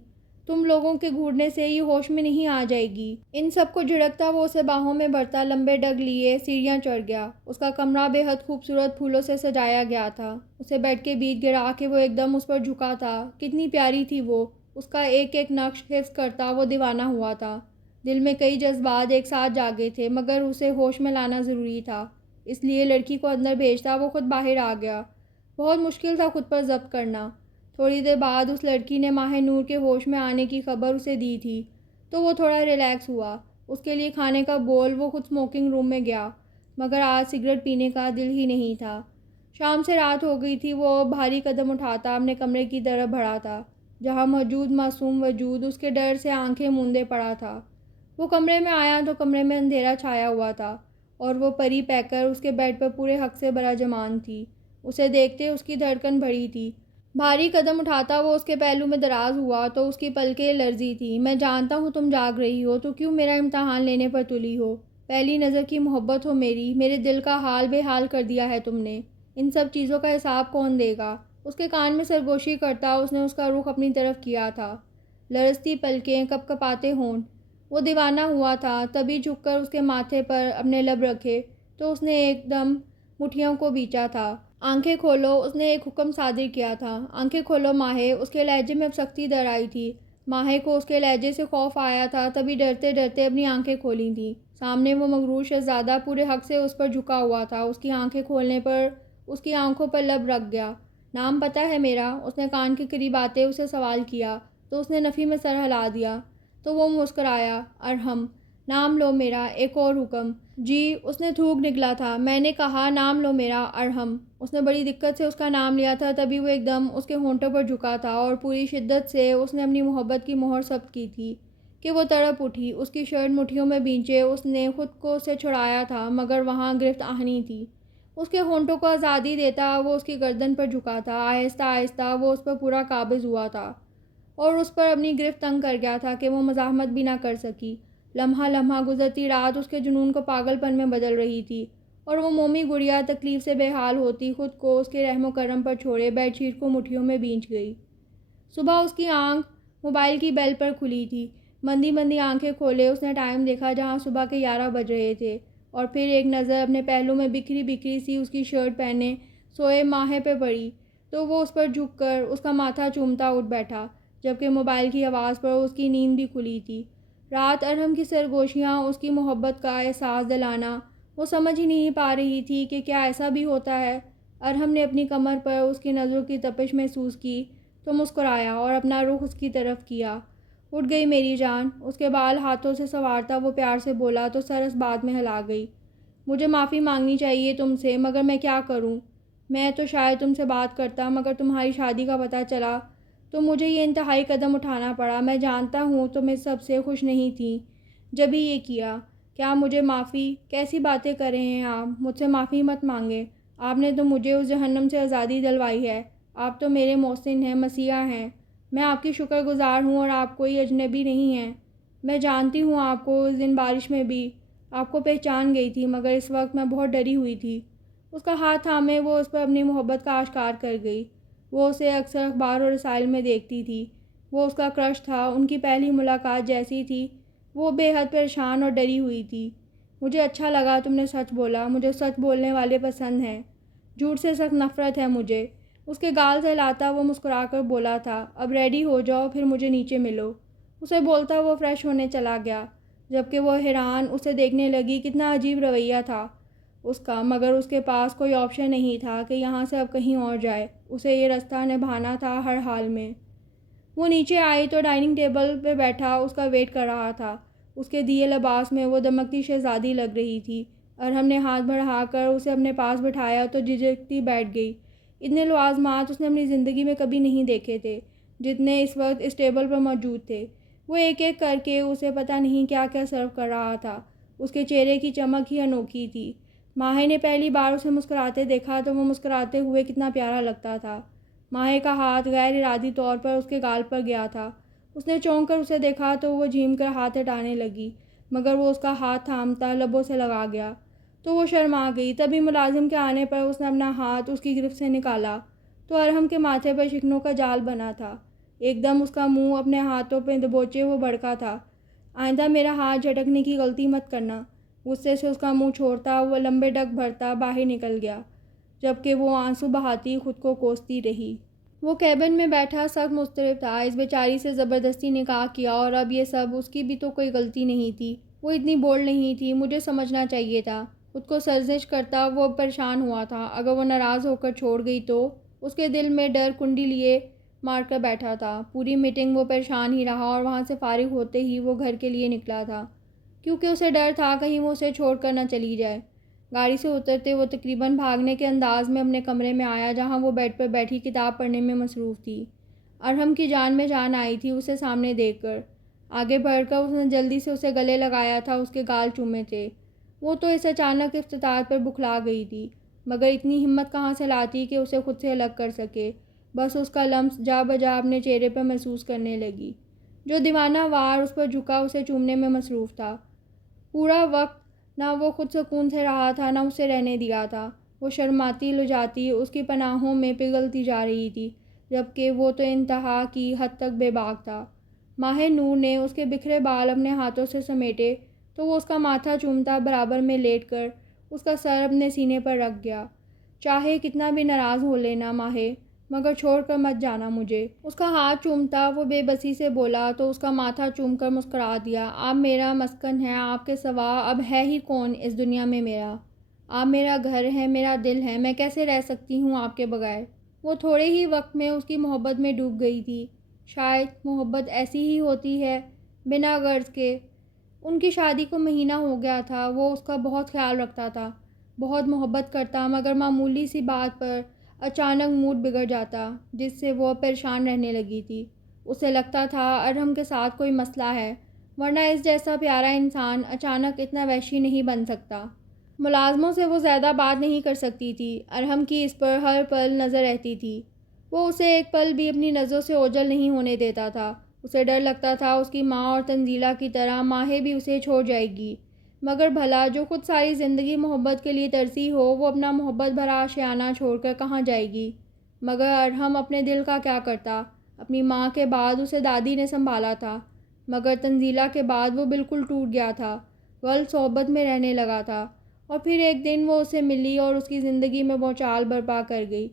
تم لوگوں کے گھورنے سے یہ ہوش میں نہیں آ جائے گی۔ ان سب کو جھڑکتا وہ اسے باہوں میں بھرتا لمبے ڈگ لیے سیڑھیاں چڑھ گیا۔ اس کا کمرہ بے حد خوبصورت پھولوں سے سجایا گیا تھا۔ اسے بیڈ کے بیچ گرا کے وہ ایک دم اس پر جھکا تھا۔ کتنی پیاری تھی وہ، اس کا ایک ایک نقش حفظ کرتا وہ دیوانہ ہوا تھا۔ دل میں کئی جذبات ایک ساتھ جاگے تھے، مگر اسے ہوش میں لانا ضروری تھا، اس لیے لڑکی کو اندر بھیجتا وہ خود باہر آ گیا۔ بہت مشکل تھا خود پر ضبط کرنا۔ تھوڑی دیر بعد اس لڑکی نے ماہ نور کے ہوش میں آنے کی خبر اسے دی تھی، تو وہ تھوڑا ریلیکس ہوا۔ اس کے لیے کھانے کا بول وہ خود اسموکنگ روم میں گیا، مگر آج سگریٹ پینے کا دل ہی نہیں تھا۔ شام سے رات ہو گئی تھی۔ وہ بھاری قدم اٹھاتا اپنے کمرے کی طرف بڑھا تھا، جہاں موجود معصوم وجود اس کے ڈر سے آنکھیں موندے پڑا تھا۔ وہ کمرے میں آیا تو کمرے میں اندھیرا چھایا ہوا تھا، اور وہ پری پیکر اس کے بیڈ پر پورے حق سے براجمان تھی۔ اسے دیکھتے اس کی دھڑکن بڑھی تھی۔ بھاری قدم اٹھاتا وہ اس کے پہلو میں دراز ہوا تو اس کی پلکیں لرزی تھیں۔ میں جانتا ہوں تم جاگ رہی ہو، تو کیوں میرا امتحان لینے پر تلی ہو؟ پہلی نظر کی محبت ہو میری، میرے دل کا حال بے حال کر دیا ہے تم نے۔ ان سب چیزوں کا حساب کون دے گا؟ اس کے کان میں سرگوشی کرتا اس نے اس کا رخ اپنی طرف کیا تھا۔ لرزتی پلکیں، کپکپاتے ہونٹ۔ وہ دیوانہ ہوا تھا، تبھی جھک کر اس کے ماتھے پر اپنے لب رکھے تو اس نے ایک دم مٹھیوں کو بیچا تھا۔ آنکھیں کھولو، اس نے ایک حکم صادر کیا تھا۔ آنکھیں کھولو ماہے۔ اس کے لہجے میں اب سختی در آئی تھی۔ ماہے کو اس کے لہجے سے خوف آیا تھا، تبھی ڈرتے ڈرتے اپنی آنکھیں کھولی تھیں۔ سامنے وہ مغرور شہزادہ پورے حق سے اس پر جھکا ہوا تھا۔ اس کی آنکھیں کھولنے پر اس کی آنکھوں پر لب رکھ گیا۔ نام پتہ ہے میرا؟ اس نے کان کے قریب آتے اسے سوال کیا تو اس نے نفی میں سر ہلا دیا، تو وہ مسکرایا۔ ارحم، نام لو میرا۔ ایک اور حکم۔ جی، اس نے تھوک نکلا تھا۔ میں نے کہا نام لو میرا، ارحم۔ اس نے بڑی دقت سے اس کا نام لیا تھا، تبھی وہ ایک دم اس کے ہونٹوں پر جھکا تھا اور پوری شدت سے اس نے اپنی محبت کی مہر ثبت کی تھی کہ وہ تڑپ اٹھی۔ اس کی شرٹ مٹھیوں میں بھینچے اس نے خود کو سے چھڑایا تھا، مگر وہاں گرفت آہنی تھی۔ اس کے ہونٹوں کو آزادی دیتا وہ اس کی گردن پر جھکا تھا۔ آہستہ آہستہ وہ اس پر پورا قابض ہوا تھا اور اس پر اپنی گرفت تنگ کر گیا تھا کہ وہ مزاحمت بھی نہ کر سکی۔ لمحہ لمحہ گزرتی رات اس کے جنون کو پاگل پن میں بدل رہی تھی، اور وہ مومی گڑیا تکلیف سے بے حال ہوتی خود کو اس کے رحم و کرم پر چھوڑے بیڈ شیٹ کو مٹھیوں میں بھینچ گئی۔ صبح اس کی آنکھ موبائل کی بیل پر کھلی تھی۔ مندی مندی آنکھیں کھولے اس نے ٹائم دیکھا، جہاں صبح کے 11 بج رہے تھے، اور پھر ایک نظر اپنے پہلو میں بکھری بکھری سی اس کی شرٹ پہنے سوئے ماہے پہ پڑی تو وہ اس پر جھک کر اس کا ماتھا چومتا اٹھ بیٹھا، جبکہ موبائل کی آواز پر اس کی نیند بھی کھلی تھی۔ رات ارحم کی سرگوشیاں، اس کی محبت کا احساس دلانا، وہ سمجھ ہی نہیں پا رہی تھی کہ کیا ایسا بھی ہوتا ہے۔ ارحم نے اپنی کمر پر اس کی نظروں کی تپش محسوس کی تو مسکرایا اور اپنا رخ اس کی طرف کیا۔ اٹھ گئی میری جان، اس کے بال ہاتھوں سے سنوارتا وہ پیار سے بولا تو سر اس بات میں ہلا گئی۔ مجھے معافی مانگنی چاہیے تم سے، مگر میں کیا کروں؟ میں تو شاید تم سے بات کرتا، مگر تمہاری شادی کا پتہ چلا تو مجھے یہ انتہائی قدم اٹھانا پڑا۔ میں جانتا ہوں تم اس سب سے خوش نہیں تھیں جبھی یہ کیا۔ کیا مجھے معافی؟ کیسی باتیں کر رہے ہیں آپ؟ مجھ سے معافی مت مانگیں۔ آپ نے تو مجھے اس جہنم سے آزادی دلوائی ہے۔ آپ تو میرے محسن ہیں، مسیحا ہیں۔ میں آپ کی شکر گزار ہوں، اور آپ کوئی اجنبی نہیں ہیں۔ میں جانتی ہوں آپ کو۔ اس دن بارش میں بھی آپ کو پہچان گئی تھی، مگر اس وقت میں بہت ڈری ہوئی تھی۔ اس کا ہاتھ تھامے وہ اس پر اپنی محبت کا آشکار کر گئی۔ وہ اسے اکثر اخبار اور رسائل میں دیکھتی تھی۔ وہ اس کا کرش تھا، ان کی پہلی ملاقات جیسی تھی۔ وہ بے حد پریشان اور ڈری ہوئی تھی۔ مجھے اچھا لگا تم نے سچ بولا، مجھے سچ بولنے والے پسند ہیں۔ جھوٹ سے سخت نفرت ہے مجھے۔ اس کے گال سہلاتا وہ مسکرا کر بولا تھا، اب ریڈی ہو جاؤ، پھر مجھے نیچے ملو۔ اسے بولتا وہ فریش ہونے چلا گیا، جبکہ وہ حیران اسے دیکھنے لگی۔ کتنا عجیب رویہ تھا اس کا، مگر اس کے پاس کوئی آپشن نہیں تھا کہ یہاں سے اب کہیں اور جائے۔ اسے یہ راستہ نبھانا تھا ہر حال میں۔ وہ نیچے آئی تو ڈائننگ ٹیبل پہ بیٹھا اس کا ویٹ کر رہا تھا۔ اس کے دیے لباس میں وہ دمکتی شہزادی لگ رہی تھی۔ ارحم نے ہاتھ بڑھا کر اسے اپنے پاس بٹھایا تو جھجکتی بیٹھ گئی۔ اتنے لوازمات اس نے اپنی زندگی میں کبھی نہیں دیکھے تھے جتنے اس وقت اس ٹیبل پر موجود تھے۔ وہ ایک ایک کر کے اسے پتہ نہیں کیا کیا سرو کر رہا تھا۔ اس کے چہرے کی چمک ہی انوکھی تھی۔ ماہے نے پہلی بار اسے مسکراتے دیکھا تو وہ مسکراتے ہوئے کتنا پیارا لگتا تھا۔ ماہے کا ہاتھ غیر ارادی طور پر اس کے گال پر گیا تھا۔ اس نے چونک کر اسے دیکھا تو وہ جھیم کر ہاتھ ہٹانے لگی، مگر وہ اس کا ہاتھ تھامتا لبوں سے لگا گیا تو وہ شرما گئی۔ تبھی ملازم کے آنے پر اس نے اپنا ہاتھ اس کی گرفت سے نکالا تو ارحم کے ماتھے پر شکنوں کا جال بنا تھا۔ ایک دم اس کا منہ اپنے ہاتھوں پہ دبوچے وہ بڑکا تھا۔ آئندہ میرا ہاتھ جھٹکنے کی غلطی مت کرنا۔ غصے سے اس کا منہ چھوڑتا وہ لمبے ڈگ بھرتا باہر نکل گیا، جبکہ وہ آنسو بہاتی خود کو کوستی رہی۔ وہ کیبن میں بیٹھا سخت مضطرب تھا۔ اس بیچاری سے زبردستی نکاح کیا اور اب یہ سب، اس کی بھی تو کوئی غلطی نہیں تھی۔ وہ اتنی بولڈ نہیں تھی، مجھے سمجھنا چاہیے تھا۔ خود کو سرزنش کرتا وہ پریشان ہوا تھا۔ اگر وہ ناراض ہو کر چھوڑ گئی تو؟ اس کے دل میں ڈر کنڈی لیے مار کر بیٹھا تھا۔ پوری میٹنگ وہ پریشان ہی رہا اور وہاں سے فارغ ہوتے ہی وہ گھر کے لیے نکلا تھا، کیونکہ اسے ڈر تھا کہیں وہ اسے چھوڑ کر نہ چلی جائے۔ گاڑی سے اترتے وہ تقریباً بھاگنے کے انداز میں اپنے کمرے میں آیا، جہاں وہ بیڈ پر بیٹھی کتاب پڑھنے میں مصروف تھی۔ ارحم کی جان میں جان آئی تھی اسے سامنے دیکھ کر۔ آگے بڑھ کر اس نے جلدی سے اسے گلے لگایا تھا، اس کے گال چومے تھے۔ وہ تو اس اچانک افتتاح پر بکھلا گئی تھی، مگر اتنی ہمت کہاں سے لاتی کہ اسے خود سے الگ کر سکے۔ بس اس کا لمس جا بجا اپنے چہرے پر محسوس کرنے لگی۔ جو دیوانہ وار اس پر جھکا اسے چومنے میں مصروف تھا۔ پورا وقت نہ وہ خود سکون سے رہا تھا نہ اسے رہنے دیا تھا۔ وہ شرماتی لجاتی اس کی پناہوں میں پگھلتی جا رہی تھی، جبکہ وہ تو انتہا کی حد تک بے باک تھا۔ ماہ نور نے اس کے بکھرے بال اپنے ہاتھوں سے سمیٹے تو وہ اس کا ماتھا چومتا برابر میں لیٹ کر اس کا سر اپنے سینے پر رکھ گیا۔ چاہے کتنا بھی ناراض ہو لینا ماہے، مگر چھوڑ کر مت جانا مجھے۔ اس کا ہاتھ چومتا وہ بے بسی سے بولا تو اس کا ماتھا چوم کر مسکرا دیا۔ آپ میرا مسکن ہیں، آپ کے سوا اب ہے ہی کون اس دنیا میں میرا؟ آپ میرا گھر ہے، میرا دل ہے، میں کیسے رہ سکتی ہوں آپ کے بغیر؟ وہ تھوڑے ہی وقت میں اس کی محبت میں ڈوب گئی تھی۔ شاید محبت ایسی ہی ہوتی ہے، بنا غرض کے۔ ان کی شادی کو مہینہ ہو گیا تھا۔ وہ اس کا بہت خیال رکھتا تھا، بہت محبت کرتا، مگر معمولی سی بات پر اچانک موڈ بگڑ جاتا، جس سے وہ پریشان رہنے لگی تھی۔ اسے لگتا تھا ارحم کے ساتھ کوئی مسئلہ ہے، ورنہ اس جیسا پیارا انسان اچانک اتنا وحشی نہیں بن سکتا۔ ملازموں سے وہ زیادہ بات نہیں کر سکتی تھی۔ ارحم کی اس پر ہر پل نظر رہتی تھی۔ وہ اسے ایک پل بھی اپنی نظروں سے اوجھل نہیں ہونے دیتا تھا۔ اسے ڈر لگتا تھا اس کی ماں اور تنزیلہ کی طرح ماہے بھی اسے چھوڑ جائے گی، مگر بھلا جو خود ساری زندگی محبت کے لیے ترسی ہو، وہ اپنا محبت بھرا آشیانہ چھوڑ کر کہاں جائے گی؟ مگر ارحم اپنے دل کا کیا کرتا؟ اپنی ماں کے بعد اسے دادی نے سنبھالا تھا، مگر تنزیلہ کے بعد وہ بالکل ٹوٹ گیا تھا، غلط صحبت میں رہنے لگا تھا۔ اور پھر ایک دن وہ اسے ملی اور اس کی زندگی میں بھونچال برپا کر گئی۔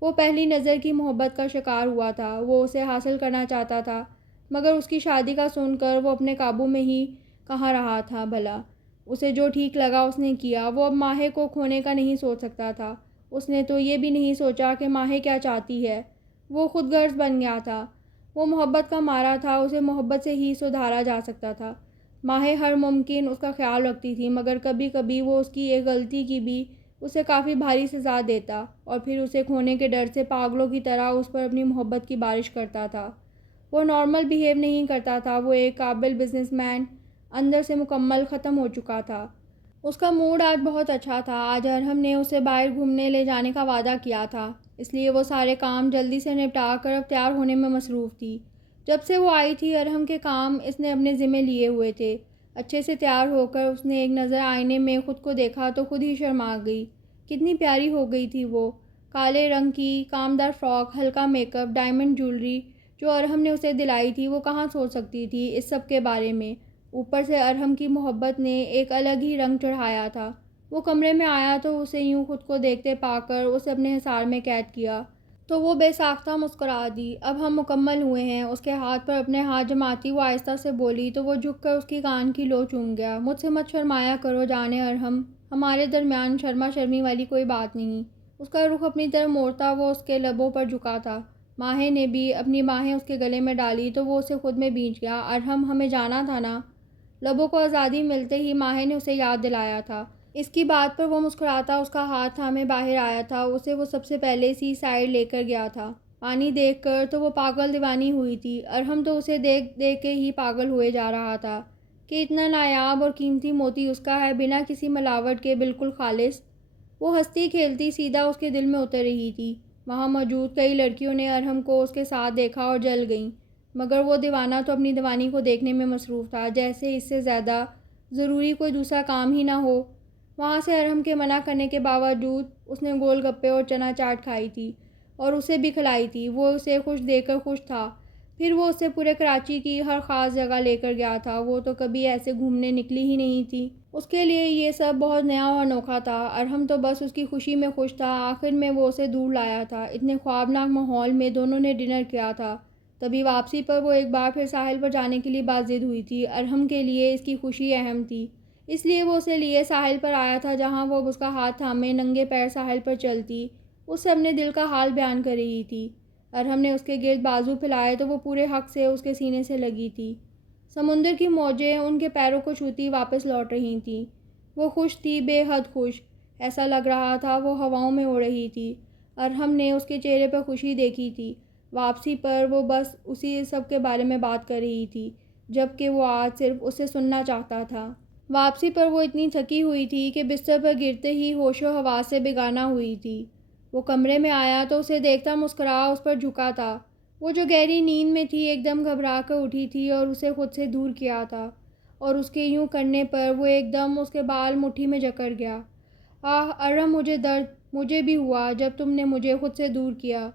وہ پہلی نظر کی محبت کا شکار ہوا تھا۔ وہ اسے حاصل کرنا چاہتا تھا، مگر اس کی شادی کا سن کر وہ اپنے قابو میں ہی کہاں رہا تھا بھلا۔ اسے جو ٹھیک لگا اس نے کیا۔ وہ اب ماہے کو کھونے کا نہیں سوچ سکتا تھا۔ اس نے تو یہ بھی نہیں سوچا کہ ماہے کیا چاہتی ہے۔ وہ خود غرض بن گیا تھا۔ وہ محبت کا مارا تھا، اسے محبت سے ہی سدھارا جا سکتا تھا۔ ماہے ہر ممکن اس کا خیال رکھتی تھی، مگر کبھی کبھی وہ اس کی ایک غلطی کی بھی اسے کافی بھاری سزا دیتا اور پھر اسے کھونے کے ڈر سے پاگلوں کی طرح اس پر اپنی محبت کی بارش کرتا تھا۔ وہ نارمل بیہیو نہیں کرتا تھا۔ وہ ایک قابل بزنس مین اندر سے مکمل ختم ہو چکا تھا۔ اس کا موڈ آج بہت اچھا تھا۔ آج ارحم نے اسے باہر گھومنے لے جانے کا وعدہ کیا تھا، اس لیے وہ سارے کام جلدی سے نپٹا کر اب تیار ہونے میں مصروف تھی۔ جب سے وہ آئی تھی ارحم کے کام اس نے اپنے ذمہ لیے ہوئے تھے۔ اچھے سے تیار ہو کر اس نے ایک نظر آئینے میں خود کو دیکھا تو خود ہی شرما گئی۔ کتنی پیاری ہو گئی تھی وہ۔ کالے رنگ کی کامدار فراک، ہلکا میک اپ، ڈائمنڈ جیولری جو ارحم نے اسے دلائی تھی، وہ کہاں سوچ سکتی تھی اس سب کے بارے میں۔ اوپر سے ارحم کی محبت نے ایک الگ ہی رنگ چڑھایا تھا۔ وہ کمرے میں آیا تو اسے یوں خود کو دیکھتے پا کر اسے اپنے حصار میں قید کیا تو وہ بے ساختہ مسکرا دی۔ اب ہم مکمل ہوئے ہیں۔ اس کے ہاتھ پر اپنے ہاتھ جماتی وہ آہستہ سے بولی تو وہ جھک کر اس کی کان کی لو چوم گیا۔ مجھ سے مت شرمایا کرو جانے ارحم، ہمارے درمیان شرما شرمی والی کوئی بات نہیں۔ اس کا رخ اپنی طرف موڑتا وہ اس کے لبوں پر جھکا تھا۔ ماہے نے بھی اپنی باہیں اس کے گلے میں ڈالی تو وہ اسے خود میں بھینچ گیا۔ ارحم، ہمیں جانا تھا نا؟ لبوں کو آزادی ملتے ہی ماہے نے اسے یاد دلایا تھا۔ اس کی بات پر وہ مسکراتا اس کا ہاتھ تھامے باہر آیا تھا۔ اسے وہ سب سے پہلے سی سائڈ لے کر گیا تھا۔ پانی دیکھ کر تو وہ پاگل دیوانی ہوئی تھی۔ ارحم تو اسے دیکھ دیکھ کے ہی پاگل ہوئے جا رہا تھا کہ اتنا نایاب اور قیمتی موتی اس کا ہے، بنا کسی ملاوٹ کے، بالکل خالص۔ وہ ہنستی کھیلتی سیدھا اس کے دل میں اتر رہی تھی۔ وہاں موجود کئی لڑکیوں نے ارحم کو اس کے ساتھ دیکھا اور جل گئیں، مگر وہ دیوانہ تو اپنی دیوانی کو دیکھنے میں مصروف تھا، جیسے اس سے زیادہ ضروری کوئی دوسرا کام ہی نہ ہو۔ وہاں سے ارحم کے منع کرنے کے باوجود اس نے گول گپے اور چنا چاٹ کھائی تھی اور اسے بھی کھلائی تھی۔ وہ اسے خوش دیکھ کر خوش تھا۔ پھر وہ اسے پورے کراچی کی ہر خاص جگہ لے کر گیا تھا۔ وہ تو کبھی ایسے گھومنے نکلی ہی نہیں تھی۔ اس کے لیے یہ سب بہت نیا اور انوکھا تھا۔ ارحم تو بس اس کی خوشی میں خوش تھا۔ آخر میں وہ اسے دور لایا تھا۔ اتنے خوابناک ماحول میں دونوں نے ڈنر کیا تھا۔ تبھی واپسی پر وہ ایک بار پھر ساحل پر جانے کے لیے بات ضد ہوئی تھی۔ ارحم کے لیے اس کی خوشی اہم تھی، اس لیے وہ اسے لیے ساحل پر آیا تھا، جہاں وہ اس کا ہاتھ تھامے ننگے پیر ساحل پر چلتی، اس سے اپنے دل کا حال بیان کر رہی تھی۔ ارحم نے اس کے گرد بازو پھیلائے تو وہ پورے حق سے اس کے سینے سے لگی تھی۔ سمندر کی موجیں ان کے پیروں کو چھوتی واپس لوٹ رہی تھیں۔ وہ خوش تھی، بے حد خوش۔ ایسا لگ رہا تھا وہ ہواؤں میں اڑ رہی تھی۔ ارحم نے اس کے چہرے پر خوشی دیکھی تھی۔ واپسی پر وہ بس اسی سب کے بارے میں بات کر رہی تھی، جبکہ وہ آج صرف اسے سننا چاہتا تھا۔ واپسی پر وہ اتنی تھکی ہوئی تھی کہ بستر پر گرتے ہی ہوش و حواس سے بیگانہ ہوئی تھی۔ وہ کمرے میں آیا تو اسے دیکھتا مسکرا اس پر جھکا تھا۔ وہ جو گہری نیند میں تھی ایک دم گھبرا کر اٹھی تھی اور اسے خود سے دور کیا تھا، اور اس کے یوں کرنے پر وہ ایک دم اس کے بال مٹھی میں جکڑ گیا۔ آہ ارحم، مجھے درد مجھے بھی ہوا جب تم نے مجھے خود سے دور کیا۔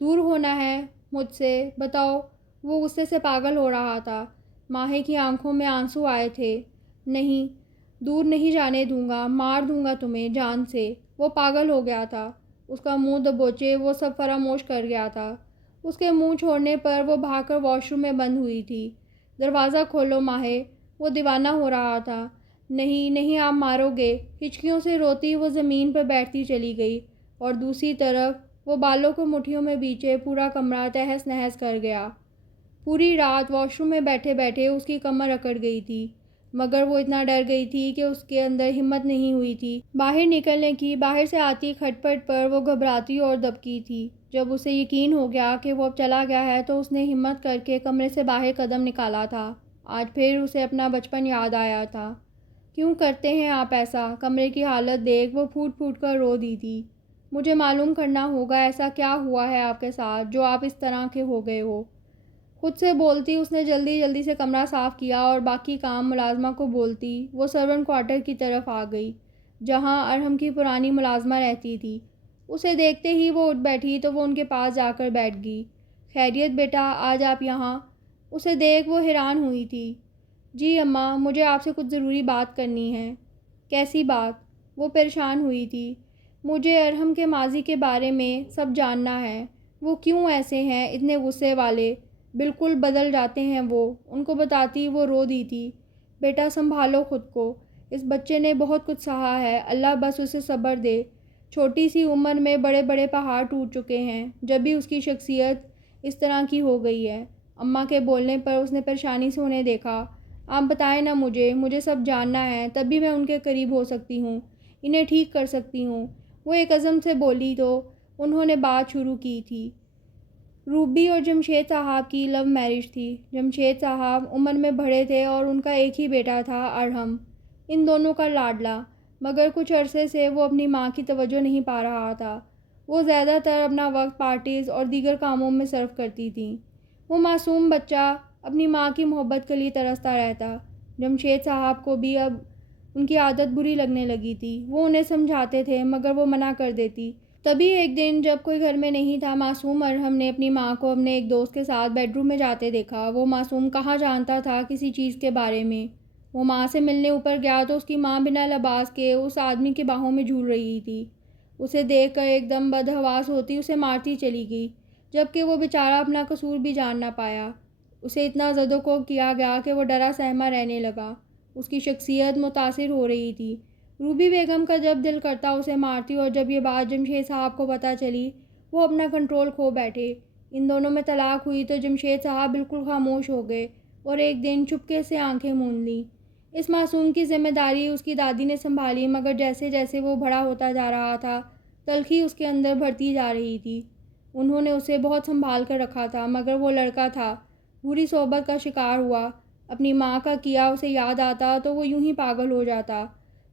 دور ہونا ہے مجھ سے؟ بتاؤ۔ وہ غصے سے پاگل ہو رہا تھا۔ ماہی کی آنکھوں میں آنسو آئے تھے۔ نہیں، دور نہیں جانے دوں گا، مار دوں گا تمہیں جان سے۔ وہ پاگل ہو گیا تھا۔ اس کا منہ دبوچے وہ سب فراموش کر گیا تھا۔ اس کے منہ چھوڑنے پر وہ بھاگ کر واش روم میں بند ہوئی تھی۔ دروازہ کھولو ماہی، وہ دیوانہ ہو رہا تھا۔ نہیں نہیں، آپ مارو گے۔ ہچکیوں سے روتی وہ زمین پر بیٹھتی چلی گئی، اور دوسری طرف وہ بالوں کو مٹھیوں میں بیچے پورا کمرہ تہس نہس کر گیا۔ پوری رات واش روم میں بیٹھے بیٹھے اس کی کمر اکڑ گئی تھی، مگر وہ اتنا ڈر گئی تھی کہ اس کے اندر ہمت نہیں ہوئی تھی باہر نکلنے کی۔ باہر سے آتی کھٹ پٹ پر وہ گھبراتی اور دبکی تھی۔ جب اسے یقین ہو گیا کہ وہ اب چلا گیا ہے تو اس نے ہمت کر کے کمرے سے باہر قدم نکالا تھا۔ آج پھر اسے اپنا بچپن یاد آیا تھا۔ کیوں کرتے ہیں آپ ایسا؟ کمرے کی حالت دیکھ وہ پھوٹ پھوٹ کر رو دی تھی۔ مجھے معلوم کرنا ہوگا ایسا کیا ہوا ہے آپ کے ساتھ جو آپ اس طرح کے ہو گئے ہو۔ خود سے بولتی اس نے جلدی جلدی سے کمرہ صاف کیا اور باقی کام ملازمہ کو بولتی وہ سرونٹ کوارٹر کی طرف آ گئی، جہاں ارحم کی پرانی ملازمہ رہتی تھی۔ اسے دیکھتے ہی وہ اٹھ بیٹھی تو وہ ان کے پاس جا کر بیٹھ گئی۔ خیریت بیٹا، آج آپ یہاں؟ اسے دیکھ وہ حیران ہوئی تھی۔ جی اماں، مجھے آپ سے کچھ ضروری بات کرنی ہے۔ کیسی بات؟ وہ پریشان ہوئی تھی۔ مجھے ارحم کے ماضی کے بارے میں سب جاننا ہے۔ وہ کیوں ایسے ہیں، اتنے غصے والے؟ بالکل بدل جاتے ہیں وہ۔ ان کو بتاتی وہ رو دی تھی۔ بیٹا سنبھالو خود کو، اس بچے نے بہت کچھ سہا ہے، اللہ بس اسے صبر دے۔ چھوٹی سی عمر میں بڑے بڑے پہاڑ ٹوٹ چکے ہیں، جب بھی اس کی شخصیت اس طرح کی ہو گئی ہے۔ اماں کے بولنے پر اس نے پریشانی سے انہیں دیکھا۔ آپ بتائیں نا مجھے سب جاننا ہے، تب بھی میں ان کے قریب ہو سکتی ہوں، انہیں ٹھیک کر سکتی ہوں۔ وہ ایک عزم سے بولی تو انہوں نے بات شروع کی تھی۔ روبی اور جمشید صاحب کی لو میرج تھی۔ جمشید صاحب عمر میں بڑے تھے اور ان کا ایک ہی بیٹا تھا ارحم، ان دونوں کا لاڈلا، مگر کچھ عرصے سے وہ اپنی ماں کی توجہ نہیں پا رہا تھا۔ وہ زیادہ تر اپنا وقت پارٹیز اور دیگر کاموں میں صرف کرتی تھیں۔ وہ معصوم بچہ اپنی ماں کی محبت کے لیے ترستا رہتا۔ جمشید صاحب کو بھی اب ان کی عادت بری لگنے لگی تھی۔ وہ انہیں سمجھاتے تھے مگر وہ منع کر دیتی۔ تبھی ایک دن جب کوئی گھر میں نہیں تھا، معصوم ارحم نے اپنی ماں کو اپنے ایک دوست کے ساتھ بیڈ روم میں جاتے دیکھا۔ وہ معصوم کہاں جانتا تھا کسی چیز کے بارے میں۔ وہ ماں سے ملنے اوپر گیا تو اس کی ماں بنا لباس کے اس آدمی کے باہوں میں جھول رہی تھی۔ اسے دیکھ کر ایک دم بدحواس ہوتی اسے مارتی چلی گئی، جبکہ وہ بیچارہ اپنا قصور بھی جان نہ پایا۔ اسے اتنا زد و کوب کیا گیا کہ وہ ڈرا سہما رہنے لگا۔ اس کی شخصیت متاثر ہو رہی تھی۔ روبی بیگم کا جب دل کرتا اسے مارتی، اور جب یہ بات جمشید صاحب کو پتہ چلی وہ اپنا کنٹرول کھو بیٹھے۔ ان دونوں میں طلاق ہوئی تو جمشید صاحب بالکل خاموش ہو گئے اور ایک دن چپکے سے آنکھیں موند لیں۔ اس معصوم کی ذمہ داری اس کی دادی نے سنبھالی، مگر جیسے جیسے وہ بڑا ہوتا جا رہا تھا تلخی اس کے اندر بڑھتی جا رہی تھی۔ انہوں نے اسے بہت سنبھال کر رکھا تھا، مگر وہ لڑکا تھا، بری صحبت کا شکار ہوا۔ اپنی ماں کا کیا اسے یاد آتا تو وہ یوں ہی پاگل ہو جاتا۔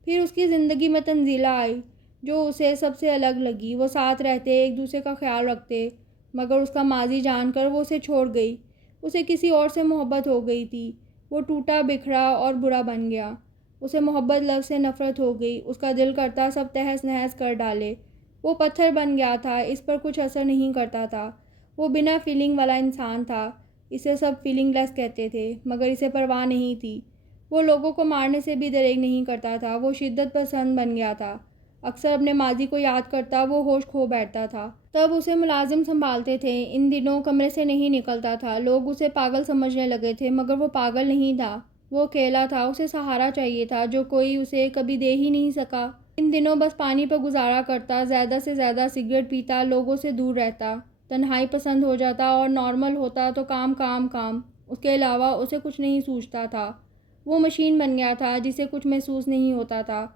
پھر اس کی زندگی میں تنزیلہ آئی جو اسے سب سے الگ لگی۔ وہ ساتھ رہتے، ایک دوسرے کا خیال رکھتے، مگر اس کا ماضی جان کر وہ اسے چھوڑ گئی۔ اسے کسی اور سے محبت ہو گئی تھی۔ وہ ٹوٹا بکھرا اور برا بن گیا۔ اسے محبت لفظ سے نفرت ہو گئی۔ اس کا دل کرتا سب تہس نہس کر ڈالے۔ وہ پتھر بن گیا تھا، اس پر کچھ اثر نہیں کرتا تھا۔ وہ بنا فیلنگ والا انسان تھا، اسے سب فیلنگ لیس کہتے تھے، مگر اسے پرواہ نہیں تھی۔ وہ لوگوں کو مارنے سے بھی دریغ نہیں کرتا تھا، وہ شدت پسند بن گیا تھا۔ اکثر اپنے ماضی کو یاد کرتا وہ ہوش کھو بیٹھتا تھا۔ تب اسے ملازم سنبھالتے تھے، ان دنوں کمرے سے نہیں نکلتا تھا۔ لوگ اسے پاگل سمجھنے لگے تھے، مگر وہ پاگل نہیں تھا، وہ اکیلا تھا، اسے سہارا چاہیے تھا جو کوئی اسے کبھی دے ہی نہیں سکا۔ ان دنوں بس پانی پر گزارا کرتا، زیادہ سے زیادہ سگریٹ پیتا، لوگوں سے دور رہتا، تنہائی پسند ہو جاتا اور نارمل ہوتا تو کام کام کام، اس کے علاوہ اسے کچھ نہیں سوچتا تھا۔ وہ مشین بن گیا تھا جسے کچھ محسوس نہیں ہوتا تھا۔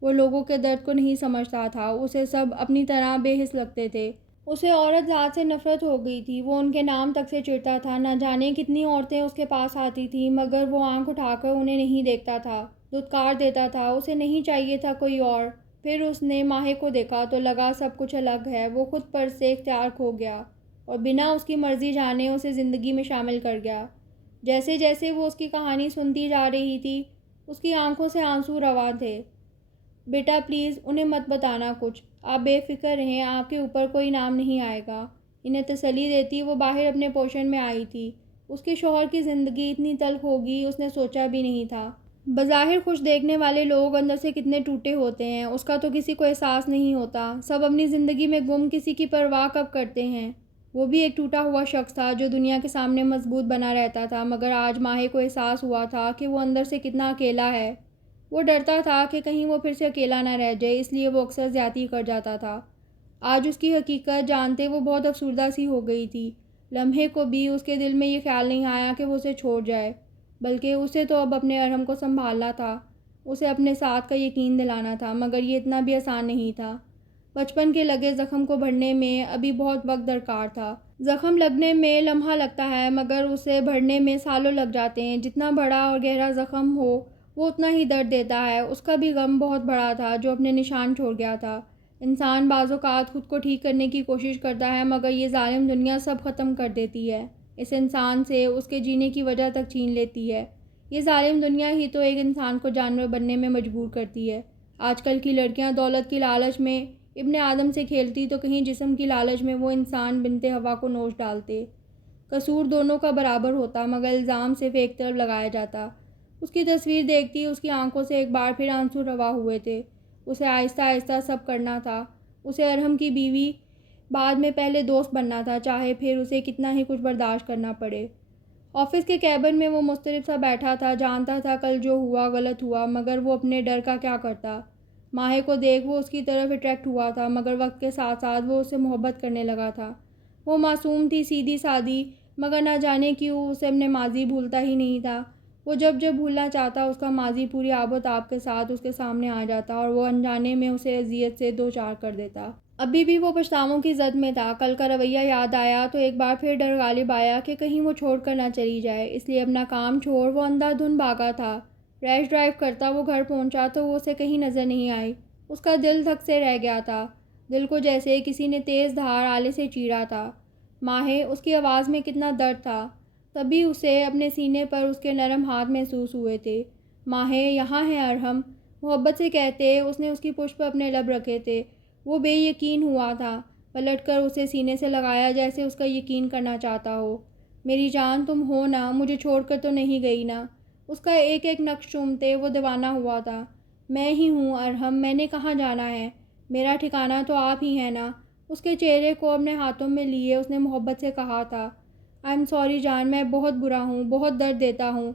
وہ لوگوں کے درد کو نہیں سمجھتا تھا، اسے سب اپنی طرح بے حس لگتے تھے۔ اسے عورت ذات سے نفرت ہو گئی تھی، وہ ان کے نام تک سے چڑھتا تھا۔ نہ جانے کتنی عورتیں اس کے پاس آتی تھیں، مگر وہ آنکھ اٹھا کر انہیں نہیں دیکھتا تھا، دھتکار دیتا تھا۔ اسے نہیں چاہیے تھا کوئی اور۔ پھر اس نے ماہے کو دیکھا تو لگا سب کچھ الگ ہے۔ وہ خود پر سے اختیار کھو گیا اور بنا اس کی مرضی جانے اسے زندگی میں شامل کر گیا۔ جیسے جیسے وہ اس کی کہانی سنتی جا رہی تھی، اس کی آنکھوں سے آنسو رواں تھے۔ بیٹا پلیز انہیں مت بتانا کچھ، آپ بے فکر رہیں، آپ کے اوپر کوئی نام نہیں آئے گا۔ انہیں تسلی دیتی وہ باہر اپنے پوشن میں آئی تھی۔ اس کے شوہر کی زندگی اتنی تلخ ہوگی اس نے سوچا بھی نہیں تھا۔ بظاہر خوش دیکھنے والے لوگ اندر سے کتنے ٹوٹے ہوتے ہیں، اس کا تو کسی کو احساس نہیں ہوتا۔ سب اپنی زندگی میں گم، کسی کی پرواہ کب کرتے ہیں۔ وہ بھی ایک ٹوٹا ہوا شخص تھا جو دنیا کے سامنے مضبوط بنا رہتا تھا، مگر آج ماہے کو احساس ہوا تھا کہ وہ اندر سے کتنا اکیلا ہے۔ وہ ڈرتا تھا کہ کہیں وہ پھر سے اکیلا نہ رہ جائے، اس لیے وہ اکثر زیادتی کر جاتا تھا۔ آج اس کی حقیقت جانتے وہ بہت افسردہ سی ہو گئی تھی۔ لمحے کو بھی اس کے دل میں یہ خیال نہیں آیا کہ وہ اسے چھوڑ جائے، بلکہ اسے تو اب اپنے ارحم کو سنبھالنا تھا، اسے اپنے ساتھ کا یقین دلانا تھا، مگر یہ اتنا بھی آسان نہیں تھا۔ بچپن کے لگے زخم کو بھرنے میں ابھی بہت وقت درکار تھا۔ زخم لگنے میں لمحہ لگتا ہے، مگر اسے بھرنے میں سالوں لگ جاتے ہیں۔ جتنا بڑا اور گہرا زخم ہو وہ اتنا ہی درد دیتا ہے۔ اس کا بھی غم بہت بڑا تھا جو اپنے نشان چھوڑ گیا تھا۔ انسان بعض اوقات خود کو ٹھیک کرنے کی کوشش کرتا ہے، مگر یہ ظالم دنیا سب ختم کر دیتی ہے، اس انسان سے اس کے جینے کی وجہ تک چھین لیتی ہے۔ یہ ظالم دنیا ہی تو ایک انسان کو جانور بننے میں مجبور کرتی ہے۔ آج کل کی لڑکیاں دولت کی لالچ میں ابن آدم سے کھیلتی تو کہیں جسم کی لالچ میں وہ انسان بنت ہوا کو نوچ ڈالتے۔ قصور دونوں کا برابر ہوتا، مگر الزام صرف ایک طرف لگایا جاتا۔ اس کی تصویر دیکھتی اس کی آنکھوں سے ایک بار پھر آنسو رواں ہوئے تھے۔ اسے آہستہ آہستہ سب کرنا تھا، اسے ارحم کی بیوی، بعد میں پہلے دوست بننا تھا، چاہے پھر اسے کتنا ہی کچھ برداشت کرنا پڑے۔ آفس کے کیبن میں وہ مضطرب سا بیٹھا تھا، جانتا تھا کل جو ہوا غلط ہوا، مگر وہ اپنے ڈر کا کیا کرتا۔ ماہے کو دیکھ وہ اس کی طرف اٹریکٹ ہوا تھا، مگر وقت کے ساتھ ساتھ وہ اس سے محبت کرنے لگا تھا۔ وہ معصوم تھی، سیدھی سادی، مگر نہ جانے کیوں اسے اپنے ماضی بھولتا ہی نہیں تھا۔ وہ جب جب بھولنا چاہتا اس کا ماضی پوری آب و تاب کے ساتھ اس کے سامنے آ جاتا اور وہ انجانے میں اسے اذیت سے دو چار کر دیتا۔ ابھی بھی وہ پچھتاووں کی زد میں تھا۔ کل کا رویہ یاد آیا تو ایک بار پھر ڈر غالب آیا کہ کہیں وہ چھوڑ کر نہ چلی جائے، اس لیے اپنا کام چھوڑ وہ اندھا دھند بھاگا تھا۔ ریش ڈرائیو کرتا وہ گھر پہنچا تو وہ اسے کہیں نظر نہیں آئی۔ اس کا دل دھک سے رہ گیا تھا، دل کو جیسے کسی نے تیز دھار آلے سے چیرا تھا۔ ماہے، اس کی آواز میں کتنا درد تھا، تبھی اسے اپنے سینے پر اس کے نرم ہاتھ محسوس ہوئے تھے۔ ماہے، یہاں ہے ارحم، محبت سے کہتے اس نے اس کی پشت پر اپنے لب رکھے تھے۔ وہ بے یقین ہوا تھا، پلٹ کر اسے سینے سے لگایا جیسے اس کا یقین کرنا چاہتا ہو۔ میری جان تم ہو نا، مجھے چھوڑ کر تو نہیں گئی نا؟ اس کا ایک ایک نقش چومتے وہ دیوانہ ہوا تھا۔ میں ہی ہوں ارحم، میں نے کہاں جانا ہے، میرا ٹھکانہ تو آپ ہی ہیں نا؟ اس کے چہرے کو اپنے ہاتھوں میں لیے اس نے محبت سے کہا تھا۔ آئی ایم سوری جان، میں بہت برا ہوں، بہت درد دیتا ہوں۔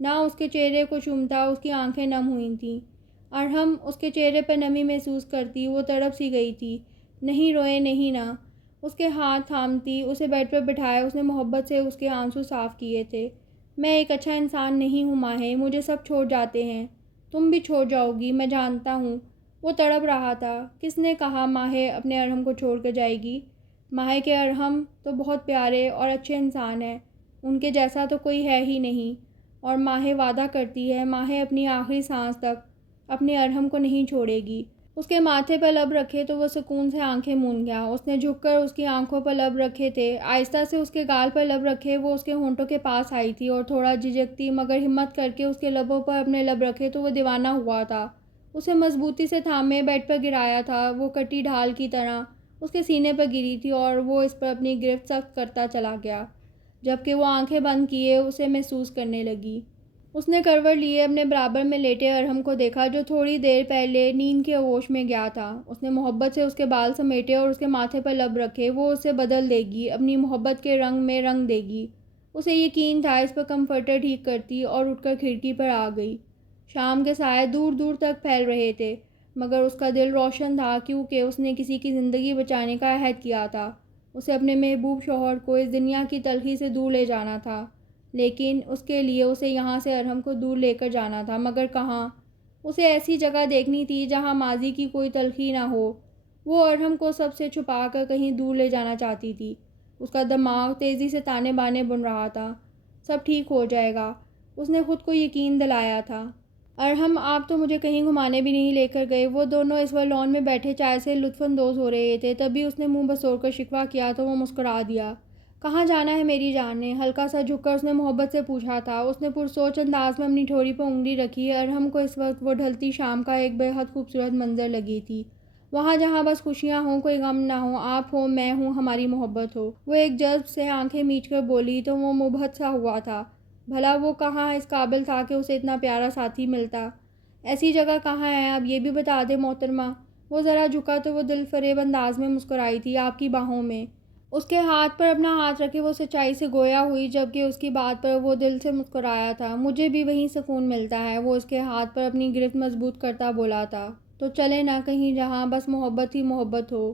نہ اس کے چہرے کو چومتا، اس کی آنکھیں نم ہوئی تھیں۔ ارحم اس کے چہرے پر نمی محسوس کرتی وہ تڑپ سی گئی تھی۔ نہیں روئے نہیں نا، اس کے ہاتھ تھامتی اسے بیڈ پر بٹھائے اس نے محبت سے اس کے آنسو صاف کیے تھے۔ میں ایک اچھا انسان نہیں ہوں ماہے، مجھے سب چھوڑ جاتے ہیں، تم بھی چھوڑ جاؤ گی، میں جانتا ہوں۔ وہ تڑپ رہا تھا۔ کس نے کہا ماہے اپنے ارحم کو چھوڑ کر جائے گی؟ ماہے کے ارحم تو بہت پیارے اور اچھے انسان ہیں، ان کے جیسا تو کوئی ہے ہی نہیں۔ اور ماہے وعدہ کرتی ہے، ماہے اپنی آخری سانس تک اپنے ارحم کو نہیں چھوڑے گی۔ اس کے ماتھے پر لب رکھے تو وہ سکون سے آنکھیں مون گیا۔ اس نے جھک کر اس کی آنکھوں پر لب رکھے تھے، آہستہ سے اس کے گال پر لب رکھے وہ اس کے ہونٹوں کے پاس آئی تھی اور تھوڑا جھجکتی مگر ہمت کر کے اس کے لبوں پر اپنے لب رکھے تو وہ دیوانہ ہوا تھا۔ اسے مضبوطی سے تھامے بیڈ پر گرایا تھا۔ وہ کٹی ڈھال کی طرح اس کے سینے پر گری تھی اور وہ اس پر اپنی گرفت سخت کرتا چلا گیا، جبکہ وہ آنکھیں بند کیے اسے محسوس کرنے لگی۔ اس نے کروٹ لیے اپنے برابر میں لیٹے ارحم کو دیکھا، جو تھوڑی دیر پہلے نیند کے آغوش میں گیا تھا۔ اس نے محبت سے اس کے بال سمیٹے اور اس کے ماتھے پر لب رکھے۔ وہ اسے بدل دے گی، اپنی محبت کے رنگ میں رنگ دے گی۔ اسے یقین تھا اس پر کمفرٹر ٹھیک کرتی اور اٹھ کر کھڑکی پر آ گئی۔ شام کے سائے دور دور تک پھیل رہے تھے، مگر اس کا دل روشن تھا کیونکہ اس نے کسی کی زندگی بچانے کا عہد کیا تھا۔ اسے اپنے محبوب شوہر کو اس دنیا کی تلخی سے دور لے جانا تھا، لیکن اس کے لیے اسے یہاں سے ارحم کو دور لے کر جانا تھا، مگر کہاں؟ اسے ایسی جگہ دیکھنی تھی جہاں ماضی کی کوئی تلخی نہ ہو۔ وہ ارحم کو سب سے چھپا کر کہیں دور لے جانا چاہتی تھی۔ اس کا دماغ تیزی سے تانے بانے بن رہا تھا۔ سب ٹھیک ہو جائے گا، اس نے خود کو یقین دلایا تھا۔ ارحم، آپ تو مجھے کہیں گھمانے بھی نہیں لے کر گئے۔ وہ دونوں اس وقت لان میں بیٹھے چائے سے لطف اندوز ہو رہے تھے، تبھی اس نے منہ بسوڑ کر شکوہ کیا تو وہ مسکرا دیا۔ کہاں جانا ہے میری جان نے؟ ہلکا سا جھک کر اس نے محبت سے پوچھا تھا۔ اس نے پرسوچ انداز میں اپنی ٹھوڑی پر انگلی رکھی۔ ارحم کو اس وقت وہ ڈھلتی شام کا ایک بے حد خوبصورت منظر لگی تھی، وہاں جہاں بس خوشیاں ہوں، کوئی غم نہ ہو، آپ ہو، میں ہوں، ہماری محبت ہو۔ وہ ایک جذب سے آنکھیں میچ کر بولی تو وہ مبہت سا ہوا تھا۔ بھلا وہ کہاں اس قابل تھا کہ اسے اتنا پیارا ساتھی ملتا؟ ایسی جگہ کہاں ہے، اب یہ بھی بتا دے محترمہ۔ وہ ذرا جھکا تو وہ دل فریب انداز میں مسکرائی تھی۔ آپ کی باہوں میں۔ اس کے ہاتھ پر اپنا ہاتھ رکھے وہ سچائی سے گویا ہوئی، جبکہ اس کی بات پر وہ دل سے مسکرایا تھا۔ مجھے بھی وہیں سکون ملتا ہے، وہ اس کے ہاتھ پر اپنی گرفت مضبوط کرتا بولا تھا۔ تو چلے نہ کہیں جہاں بس محبت ہی محبت ہو،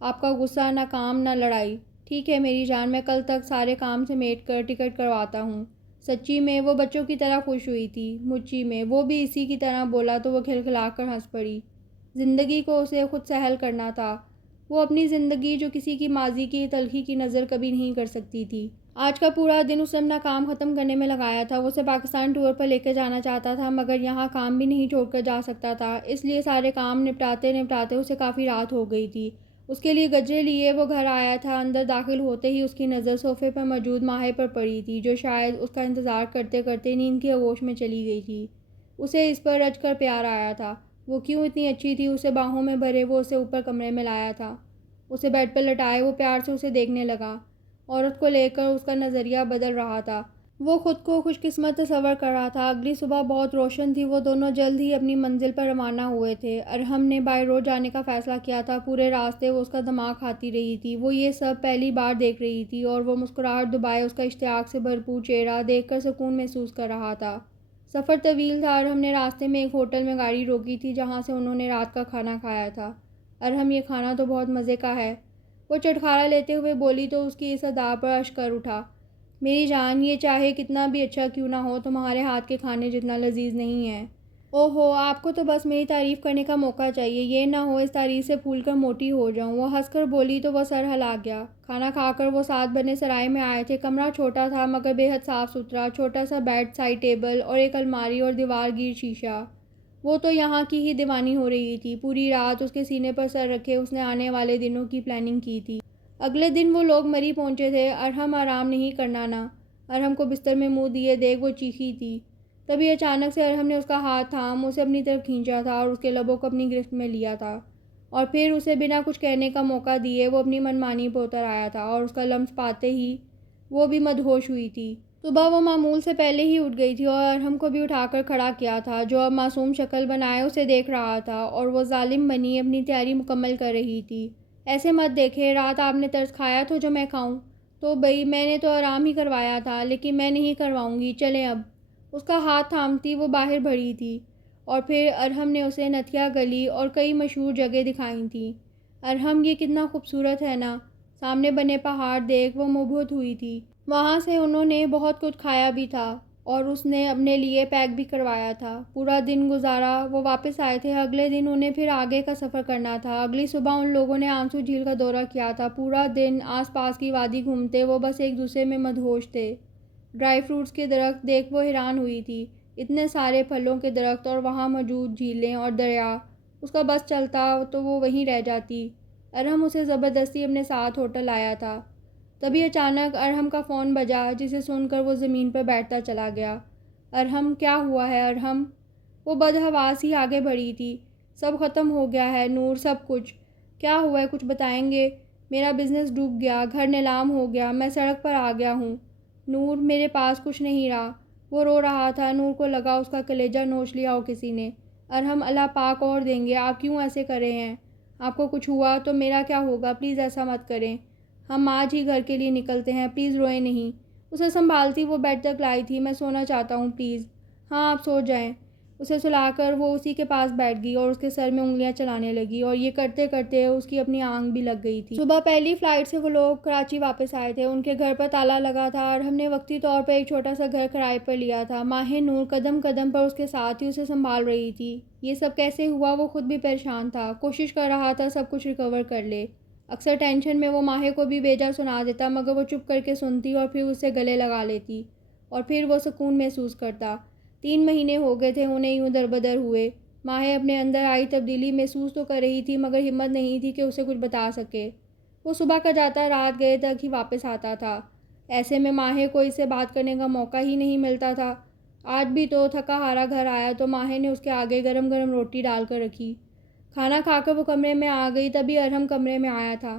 آپ کا غصہ نہ کام نہ لڑائی۔ ٹھیک ہے میری جان، میں کل تک سارے کام سمیٹ کر ٹکٹ کرواتا ہوں۔ سچی میں وہ بچوں کی طرح خوش ہوئی تھی۔ مچی میں وہ بھی اسی کی طرح بولا تو وہ کھلکھلا کر ہنس پڑی۔ زندگی کو اسے خود سہل کرنا تھا، وہ اپنی زندگی جو کسی کی ماضی کی تلخی کی نظر کبھی نہیں کر سکتی تھی۔ آج کا پورا دن اس نے اپنا کام ختم کرنے میں لگایا تھا۔ وہ اسے پاکستان ٹور پر لے کر جانا چاہتا تھا، مگر یہاں کام بھی نہیں چھوڑ کر جا سکتا تھا، اس لیے سارے کام نپٹاتے نپٹاتے اسے کافی رات ہو گئی تھی۔ اس کے لیے گجرے لیے وہ گھر آیا تھا۔ اندر داخل ہوتے ہی اس کی نظر صوفے پر موجود ماہے پر پڑی تھی، جو شاید اس کا انتظار کرتے کرتے نیند کے آغوش میں چلی گئی تھی۔ اسے اس پر رچ کر پیار آیا تھا۔ وہ کیوں اتنی اچھی تھی، اسے باہوں میں بھرے وہ اسے اوپر کمرے میں لایا تھا۔ اسے بیڈ پر لٹائے وہ پیار سے اسے دیکھنے لگا۔ عورت کو لے کر اس کا نظریہ بدل رہا تھا۔ وہ خود کو خوش قسمت تصور کر رہا تھا۔ اگلی صبح بہت روشن تھی۔ وہ دونوں جلد ہی اپنی منزل پر روانہ ہوئے تھے۔ ارحم نے بائی روڈ جانے کا فیصلہ کیا تھا۔ پورے راستے وہ اس کا دماغ کھاتی رہی تھی۔ وہ یہ سب پہلی بار دیکھ رہی تھی اور وہ مسکراہٹ دبائے اس کا اشتیاق سے بھرپور چہرہ دیکھ کر سکون محسوس کر رہا تھا۔ سفر طویل تھا۔ ارحم نے راستے میں ایک ہوٹل میں گاڑی روکی تھی، جہاں سے انہوں نے رات کا کھانا کھایا تھا۔ ارحم، یہ کھانا تو بہت مزے کا ہے، وہ چٹخارا لیتے ہوئے بولی تو اس کی اس ادا پر اشک اٹھا۔ میری جان، یہ چاہے کتنا بھی اچھا کیوں نہ ہو، تمہارے ہاتھ کے کھانے جتنا لذیذ نہیں ہے۔ او ہو، آپ کو تو بس میری تعریف کرنے کا موقع چاہیے، یہ نہ ہو اس تعریف سے پھول کر موٹی ہو جاؤں۔ وہ ہنس کر بولی تو وہ سر ہلا گیا۔ کھانا کھا کر وہ ساتھ بنے سرائے میں آئے تھے۔ کمرہ چھوٹا تھا مگر بے حد صاف ستھرا۔ چھوٹا سا بیڈ، سائڈ ٹیبل اور ایک الماری اور دیوار گیر شیشہ۔ وہ تو یہاں کی ہی دیوانی ہو رہی تھی۔ پوری رات اس کے سینے پر سر رکھے اس نے آنے والے دنوں کی پلاننگ کی تھی۔ اگلے دن وہ لوگ مری پہنچے تھے۔ ارحم، آرام نہیں کرنا نا؟ ارحم کو بستر میں منہ دیے دیکھ وہ چیخی تھی۔ تبھی اچانک سے ارحم نے اس کا ہاتھ تھام اسے اپنی طرف کھینچا تھا اور اس کے لبوں کو اپنی گرفت میں لیا تھا، اور پھر اسے بنا کچھ کہنے کا موقع دیے وہ اپنی منمانی پر اتر آیا تھا، اور اس کا لمس پاتے ہی وہ بھی مدہوش ہوئی تھی۔ صبح وہ معمول سے پہلے ہی اٹھ گئی تھی اور ارحم کو بھی اٹھا کر کھڑا کیا تھا، جو اب معصوم شکل بنائے اسے دیکھ رہا تھا، اور وہ ظالم بنی اپنی تیاری مکمل کر رہی تھی۔ ایسے مت دیکھے، رات آپ نے ترس کھایا تو جو میں کھاؤں؟ تو بھئی میں نے تو آرام ہی کروایا تھا، لیکن میں نہیں کرواؤں گی، چلیں اب۔ اس کا ہاتھ تھامتی وہ باہر بڑھی تھی، اور پھر ارحم نے اسے نتھیا گلی اور کئی مشہور جگہ دکھائی تھیں۔ ارحم، یہ کتنا خوبصورت ہے نا؟ سامنے بنے پہاڑ دیکھ وہ مبہوت ہوئی تھی۔ وہاں سے انہوں نے بہت کچھ کھایا بھی تھا اور اس نے اپنے لیے پیک بھی کروایا تھا۔ پورا دن گزارا، وہ واپس آئے تھے۔ اگلے دن انہیں پھر آگے کا سفر کرنا تھا۔ اگلی صبح ان لوگوں نے آنسو جھیل کا دورہ کیا تھا۔ پورا دن آس پاس کی وادی گھومتے وہ بس ایک دوسرے میں مدہوش تھے۔ ڈرائی فروٹس کے درخت دیکھ وہ حیران ہوئی تھی، اتنے سارے پھلوں کے درخت اور وہاں موجود جھیلیں اور دریا۔ اس کا بس چلتا تو وہ وہیں رہ جاتی۔ ارحم اسے زبردستی اپنے ساتھ ہوٹل لایا تھا۔ تبھی اچانک ارحم کا فون بجا، جسے سن کر وہ زمین پر بیٹھتا چلا گیا۔ ارحم، کیا ہوا ہے ارحم؟ وہ بدحواس ہی آگے بڑھی تھی۔ سب ختم ہو گیا ہے نور، سب کچھ۔ کیا ہوا ہے کچھ بتائیں گے؟ میرا بزنس ڈوب گیا، گھر نیلام ہو گیا، میں سڑک پر آ گیا ہوں۔ نور میرے پاس کچھ نہیں رہا۔ وہ رو رہا تھا، نور کو لگا اس کا کلیجہ نوچ لیا ہو کسی نے۔ ارحم اللہ پاک اور دیں گے، آپ کیوں ایسے کر رہے ہیں؟ آپ کو کچھ ہوا تو میرا کیا ہوگا؟ پلیز ایسا مت کریں، ہم آج ہی گھر کے لیے نکلتے ہیں، پلیز روئیں نہیں۔ اسے سنبھالتی وہ بیڈ تک لائی تھی۔ میں سونا چاہتا ہوں پلیز۔ ہاں آپ سو جائیں۔ اسے سلا کر وہ اسی کے پاس بیٹھ گئی اور اس کے سر میں انگلیاں چلانے لگی، اور یہ کرتے کرتے اس کی اپنی آنکھ بھی لگ گئی تھی۔ صبح پہلی فلائٹ سے وہ لوگ کراچی واپس آئے تھے۔ ان کے گھر پر تالا لگا تھا اور ہم نے وقتی طور پر ایک چھوٹا سا گھر کرائے پر لیا تھا۔ ماہ نور قدم قدم پر اس کے ساتھ ہی اسے سنبھال رہی تھی۔ یہ سب کیسے ہوا وہ خود بھی پریشان تھا، کوشش کر رہا تھا سب کچھ ریکور کر لے۔ اکثر ٹینشن میں وہ ماہے کو بھی بیجا سنا دیتا، مگر وہ چپ کر کے سنتی اور پھر اسے گلے لگا لیتی، اور پھر وہ سکون محسوس کرتا۔ 3 مہینے ہو گئے تھے انہیں یوں دربدر ہوئے۔ ماہے اپنے اندر آئی تبدیلی محسوس تو کر رہی تھی، مگر ہمت نہیں تھی کہ اسے کچھ بتا سکے۔ وہ صبح کا جاتا، رات گئے تک ہی واپس آتا تھا۔ ایسے میں ماہے کو اس سے بات کرنے کا موقع ہی نہیں ملتا تھا۔ آج بھی تو تھکا ہارا گھر آیا تو ماہے نے اس کے آگے گرم گرم روٹی ڈال کر رکھی۔ کھانا کھا کر وہ کمرے میں آ گئی، تبھی ارحم کمرے میں آیا تھا۔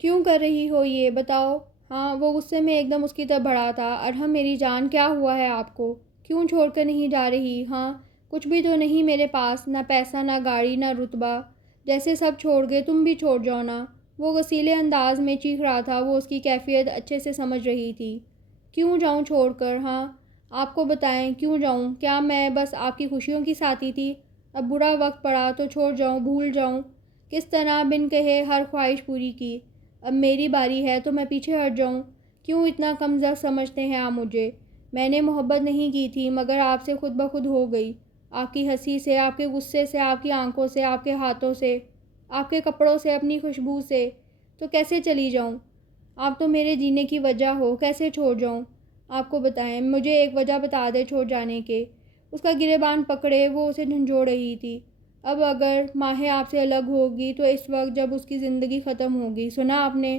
کیوں کر رہی ہو یہ بتاؤ؟ ہاں، وہ غصے میں ایک دم اس کی طرف بڑھا تھا۔ ارحم میری جان، کیا ہوا ہے آپ کو؟ کیوں چھوڑ کر نہیں جا رہی؟ ہاں کچھ بھی تو نہیں میرے پاس، نہ پیسہ، نہ گاڑی، نہ رتبہ۔ جیسے سب چھوڑ گئے تم بھی چھوڑ جاؤ نا۔ وہ غصیلے انداز میں چیخ رہا تھا۔ وہ اس کی کیفیت اچھے سے سمجھ رہی تھی۔ کیوں جاؤں چھوڑ کر؟ ہاں آپ کو بتائیں کیوں جاؤں؟ کیا میں بس آپ کی خوشیوں کی ساتھی تھی؟ اب برا وقت پڑا تو چھوڑ جاؤں، بھول جاؤں؟ کس طرح بن کہے ہر خواہش پوری کی؟ اب میری باری ہے تو میں پیچھے ہٹ جاؤں؟ کیوں اتنا کم ذات سمجھتے ہیں آپ مجھے؟ میں نے محبت نہیں کی تھی، مگر آپ سے خود بخود ہو گئی۔ آپ کی ہنسی سے، آپ کے غصے سے، آپ کی آنکھوں سے، آپ کے ہاتھوں سے، آپ کے کپڑوں سے، اپنی خوشبو سے۔ تو کیسے چلی جاؤں؟ آپ تو میرے جینے کی وجہ ہو، کیسے چھوڑ جاؤں؟ آپ کو بتائیں، مجھے ایک وجہ بتا دے چھوڑ جانے کے۔ اس کا گریبان پکڑے وہ اسے جھنجھوڑ رہی تھی۔ اب اگر ماہے آپ سے الگ ہوگی تو اس وقت جب اس کی زندگی ختم ہوگی، سنا آپ نے؟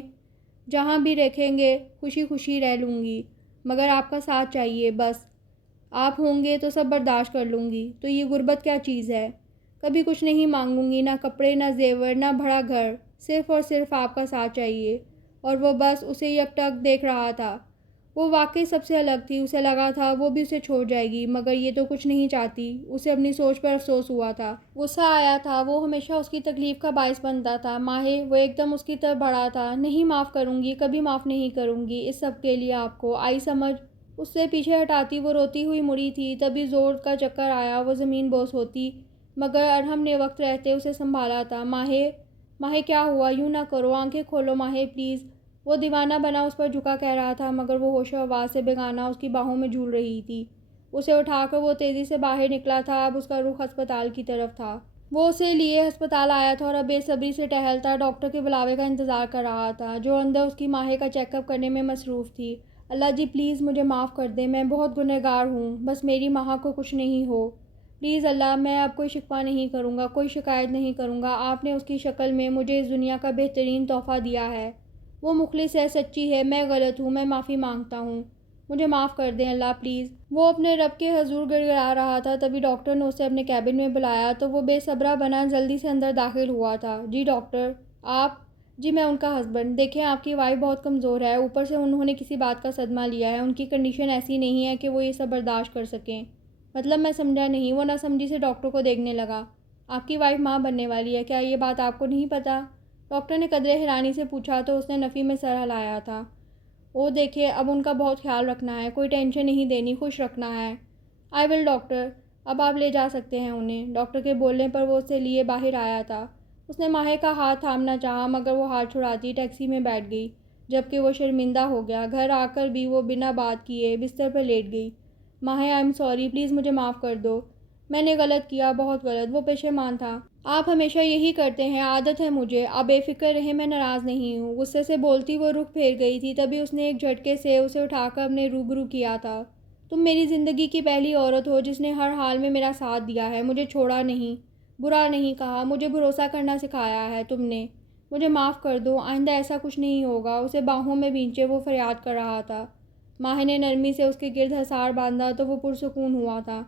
جہاں بھی رکھیں گے خوشی خوشی رہ لوں گی، مگر آپ کا ساتھ چاہیے بس۔ آپ ہوں گے تو سب برداشت کر لوں گی۔ تو یہ غربت کیا چیز ہے؟ کبھی کچھ نہیں مانگوں گی، نہ کپڑے، نہ زیور، نہ بڑا گھر، صرف اور صرف آپ کا ساتھ چاہیے۔ اور وہ بس اسے یکٹک دیکھ رہا تھا۔ وہ واقعی سب سے الگ تھی، اسے لگا تھا وہ بھی اسے چھوڑ جائے گی، مگر یہ تو کچھ نہیں چاہتی۔ اسے اپنی سوچ پر افسوس ہوا تھا، غصہ آیا تھا، وہ ہمیشہ اس کی تکلیف کا باعث بنتا تھا۔ ماہے، وہ ایک دم اس کی طرف بڑھا تھا۔ نہیں معاف کروں گی، کبھی معاف نہیں کروں گی اس سب کے لیے آپ کو، آئی سمجھ؟ اس سے پیچھے ہٹاتی وہ روتی ہوئی مڑی تھی، تبھی زور کا چکر آیا، وہ زمین بوس ہوتی، مگر ارحم نے وقت رہتے اسے سنبھالا تھا۔ ماہے، ماہے کیا ہوا؟ یوں نہ کرو، آنکھیں کھولو ماہے پلیز۔ وہ دیوانہ بنا اس پر جھکا کہہ رہا تھا، مگر وہ ہوش و حواس سے بیگانہ اس کی باہوں میں جھول رہی تھی۔ اسے اٹھا کر وہ تیزی سے باہر نکلا تھا۔ اب اس کا رخ ہسپتال کی طرف تھا۔ وہ اسے لیے ہسپتال آیا تھا اور اب بے صبری سے ٹہلتا ڈاکٹر کے بلاوے کا انتظار کر رہا تھا، جو اندر اس کی ماہے کا چیک اپ کرنے میں مصروف تھی۔ اللہ جی پلیز مجھے معاف کر دیں، میں بہت گنہگار ہوں، بس میری ماہ کو کچھ نہیں ہو۔ پلیز اللہ، میں اب کوئی شکوہ نہیں کروں گا، کوئی شکایت نہیں کروں گا۔ آپ نے اس کی شکل میں مجھے اس دنیا کا بہترین تحفہ دیا ہے۔ وہ مخلص ہے، سچی ہے، میں غلط ہوں، میں معافی مانگتا ہوں، مجھے معاف کر دیں اللہ پلیز۔ وہ اپنے رب کے حضور گڑگڑا رہا تھا، تبھی ڈاکٹر نے اسے اپنے کیبن میں بلایا تو وہ بے صبرا بنا جلدی سے اندر داخل ہوا تھا۔ جی ڈاکٹر، آپ؟ جی میں ان کا ہسبینڈ۔ دیکھیں آپ کی وائف بہت کمزور ہے، اوپر سے انہوں نے کسی بات کا صدمہ لیا ہے، ان کی کنڈیشن ایسی نہیں ہے کہ وہ یہ سب برداشت کر سکیں۔ مطلب میں سمجھا نہیں۔ وہ نہ سمجھی سے ڈاکٹر کو دیکھنے لگا۔ آپ کی وائف ماں بننے والی ہے، کیا یہ بات آپ کو نہیں پتہ؟ ڈاکٹر نے قدرے حیرانی سے پوچھا تو اس نے نفی میں سر ہلایا تھا۔ او دیکھیے، اب ان کا بہت خیال رکھنا ہے، کوئی ٹینشن نہیں دینی، خوش رکھنا ہے۔ آئی ول ڈاکٹر، اب آپ لے جا سکتے ہیں انہیں۔ ڈاکٹر کے بولنے پر وہ اسے لیے باہر آیا تھا۔ اس نے ماہے کا ہاتھ تھامنا چاہا، مگر وہ ہاتھ چھڑاتی ٹیکسی میں بیٹھ گئی، جبکہ وہ شرمندہ ہو گیا۔ گھر آ کر بھی وہ بنا بات کیے بستر پر لیٹ گئی۔ ماہے آئی ایم سوری، پلیز مجھے معاف کر دو، میں نے غلط کیا، بہت غلط۔ وہ پشیمان تھا۔ آپ ہمیشہ یہی کرتے ہیں، عادت ہے مجھے، آپ بے فکر رہیں، میں ناراض نہیں ہوں۔ غصے سے بولتی وہ رخ پھیر گئی تھی، تبھی اس نے ایک جھٹکے سے اسے اٹھا کر اپنے روبرو کیا تھا۔ تم میری زندگی کی پہلی عورت ہو جس نے ہر حال میں میرا ساتھ دیا ہے، مجھے چھوڑا نہیں، برا نہیں کہا، مجھے بھروسہ کرنا سکھایا ہے تم نے۔ مجھے معاف کر دو، آئندہ ایسا کچھ نہیں ہوگا۔ اسے باہوں میں بھینچے وہ فریاد کر رہا تھا۔ ماہ نے نرمی سے اس کے گرد حصار باندھا تو وہ پرسکون ہوا تھا۔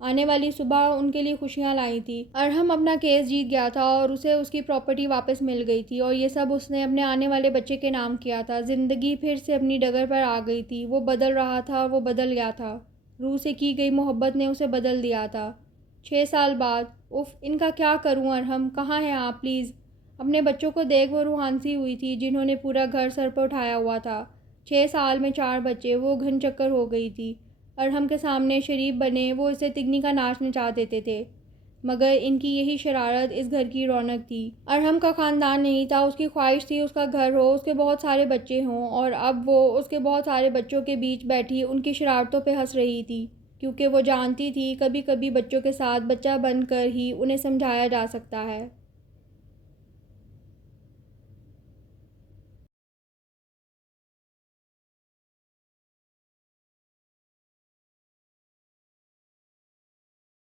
آنے والی صبح ان کے لیے خوشیاں لائی تھی۔ ارحم اپنا کیس جیت گیا تھا اور اسے اس کی پراپرٹی واپس مل گئی تھی، اور یہ سب اس نے اپنے آنے والے بچے کے نام کیا تھا۔ زندگی پھر سے اپنی ڈگر پر آ گئی تھی، وہ بدل رہا تھا اور وہ بدل گیا تھا۔ روح سے کی گئی محبت نے اسے بدل دیا تھا۔ 6 سال بعد، ان کا کیا کروں ارحم، کہاں ہیں آپ پلیز؟ اپنے بچوں کو دیکھ وہ روحان سی ہوئی تھی جنہوں نے پورا گھر سر پر اٹھایا ہوا تھا۔ 6 سال میں 4 بچے، وہ گھن چکر ہو گئی تھی۔ ارحم کے سامنے شریف بنے وہ اسے تگنی کا ناچ نچا دیتے تھے، مگر ان کی یہی شرارت اس گھر کی رونق تھی۔ ارحم کا خاندان نہیں تھا، اس کی خواہش تھی اس کا گھر ہو، اس کے بہت سارے بچے ہوں، اور اب وہ اس کے بہت سارے بچوں کے بیچ بیٹھی ان کی شرارتوں پہ ہنس رہی تھی، کیونکہ وہ جانتی تھی کبھی کبھی بچوں کے ساتھ بچہ بن کر ہی انہیں سمجھایا جا سکتا ہے۔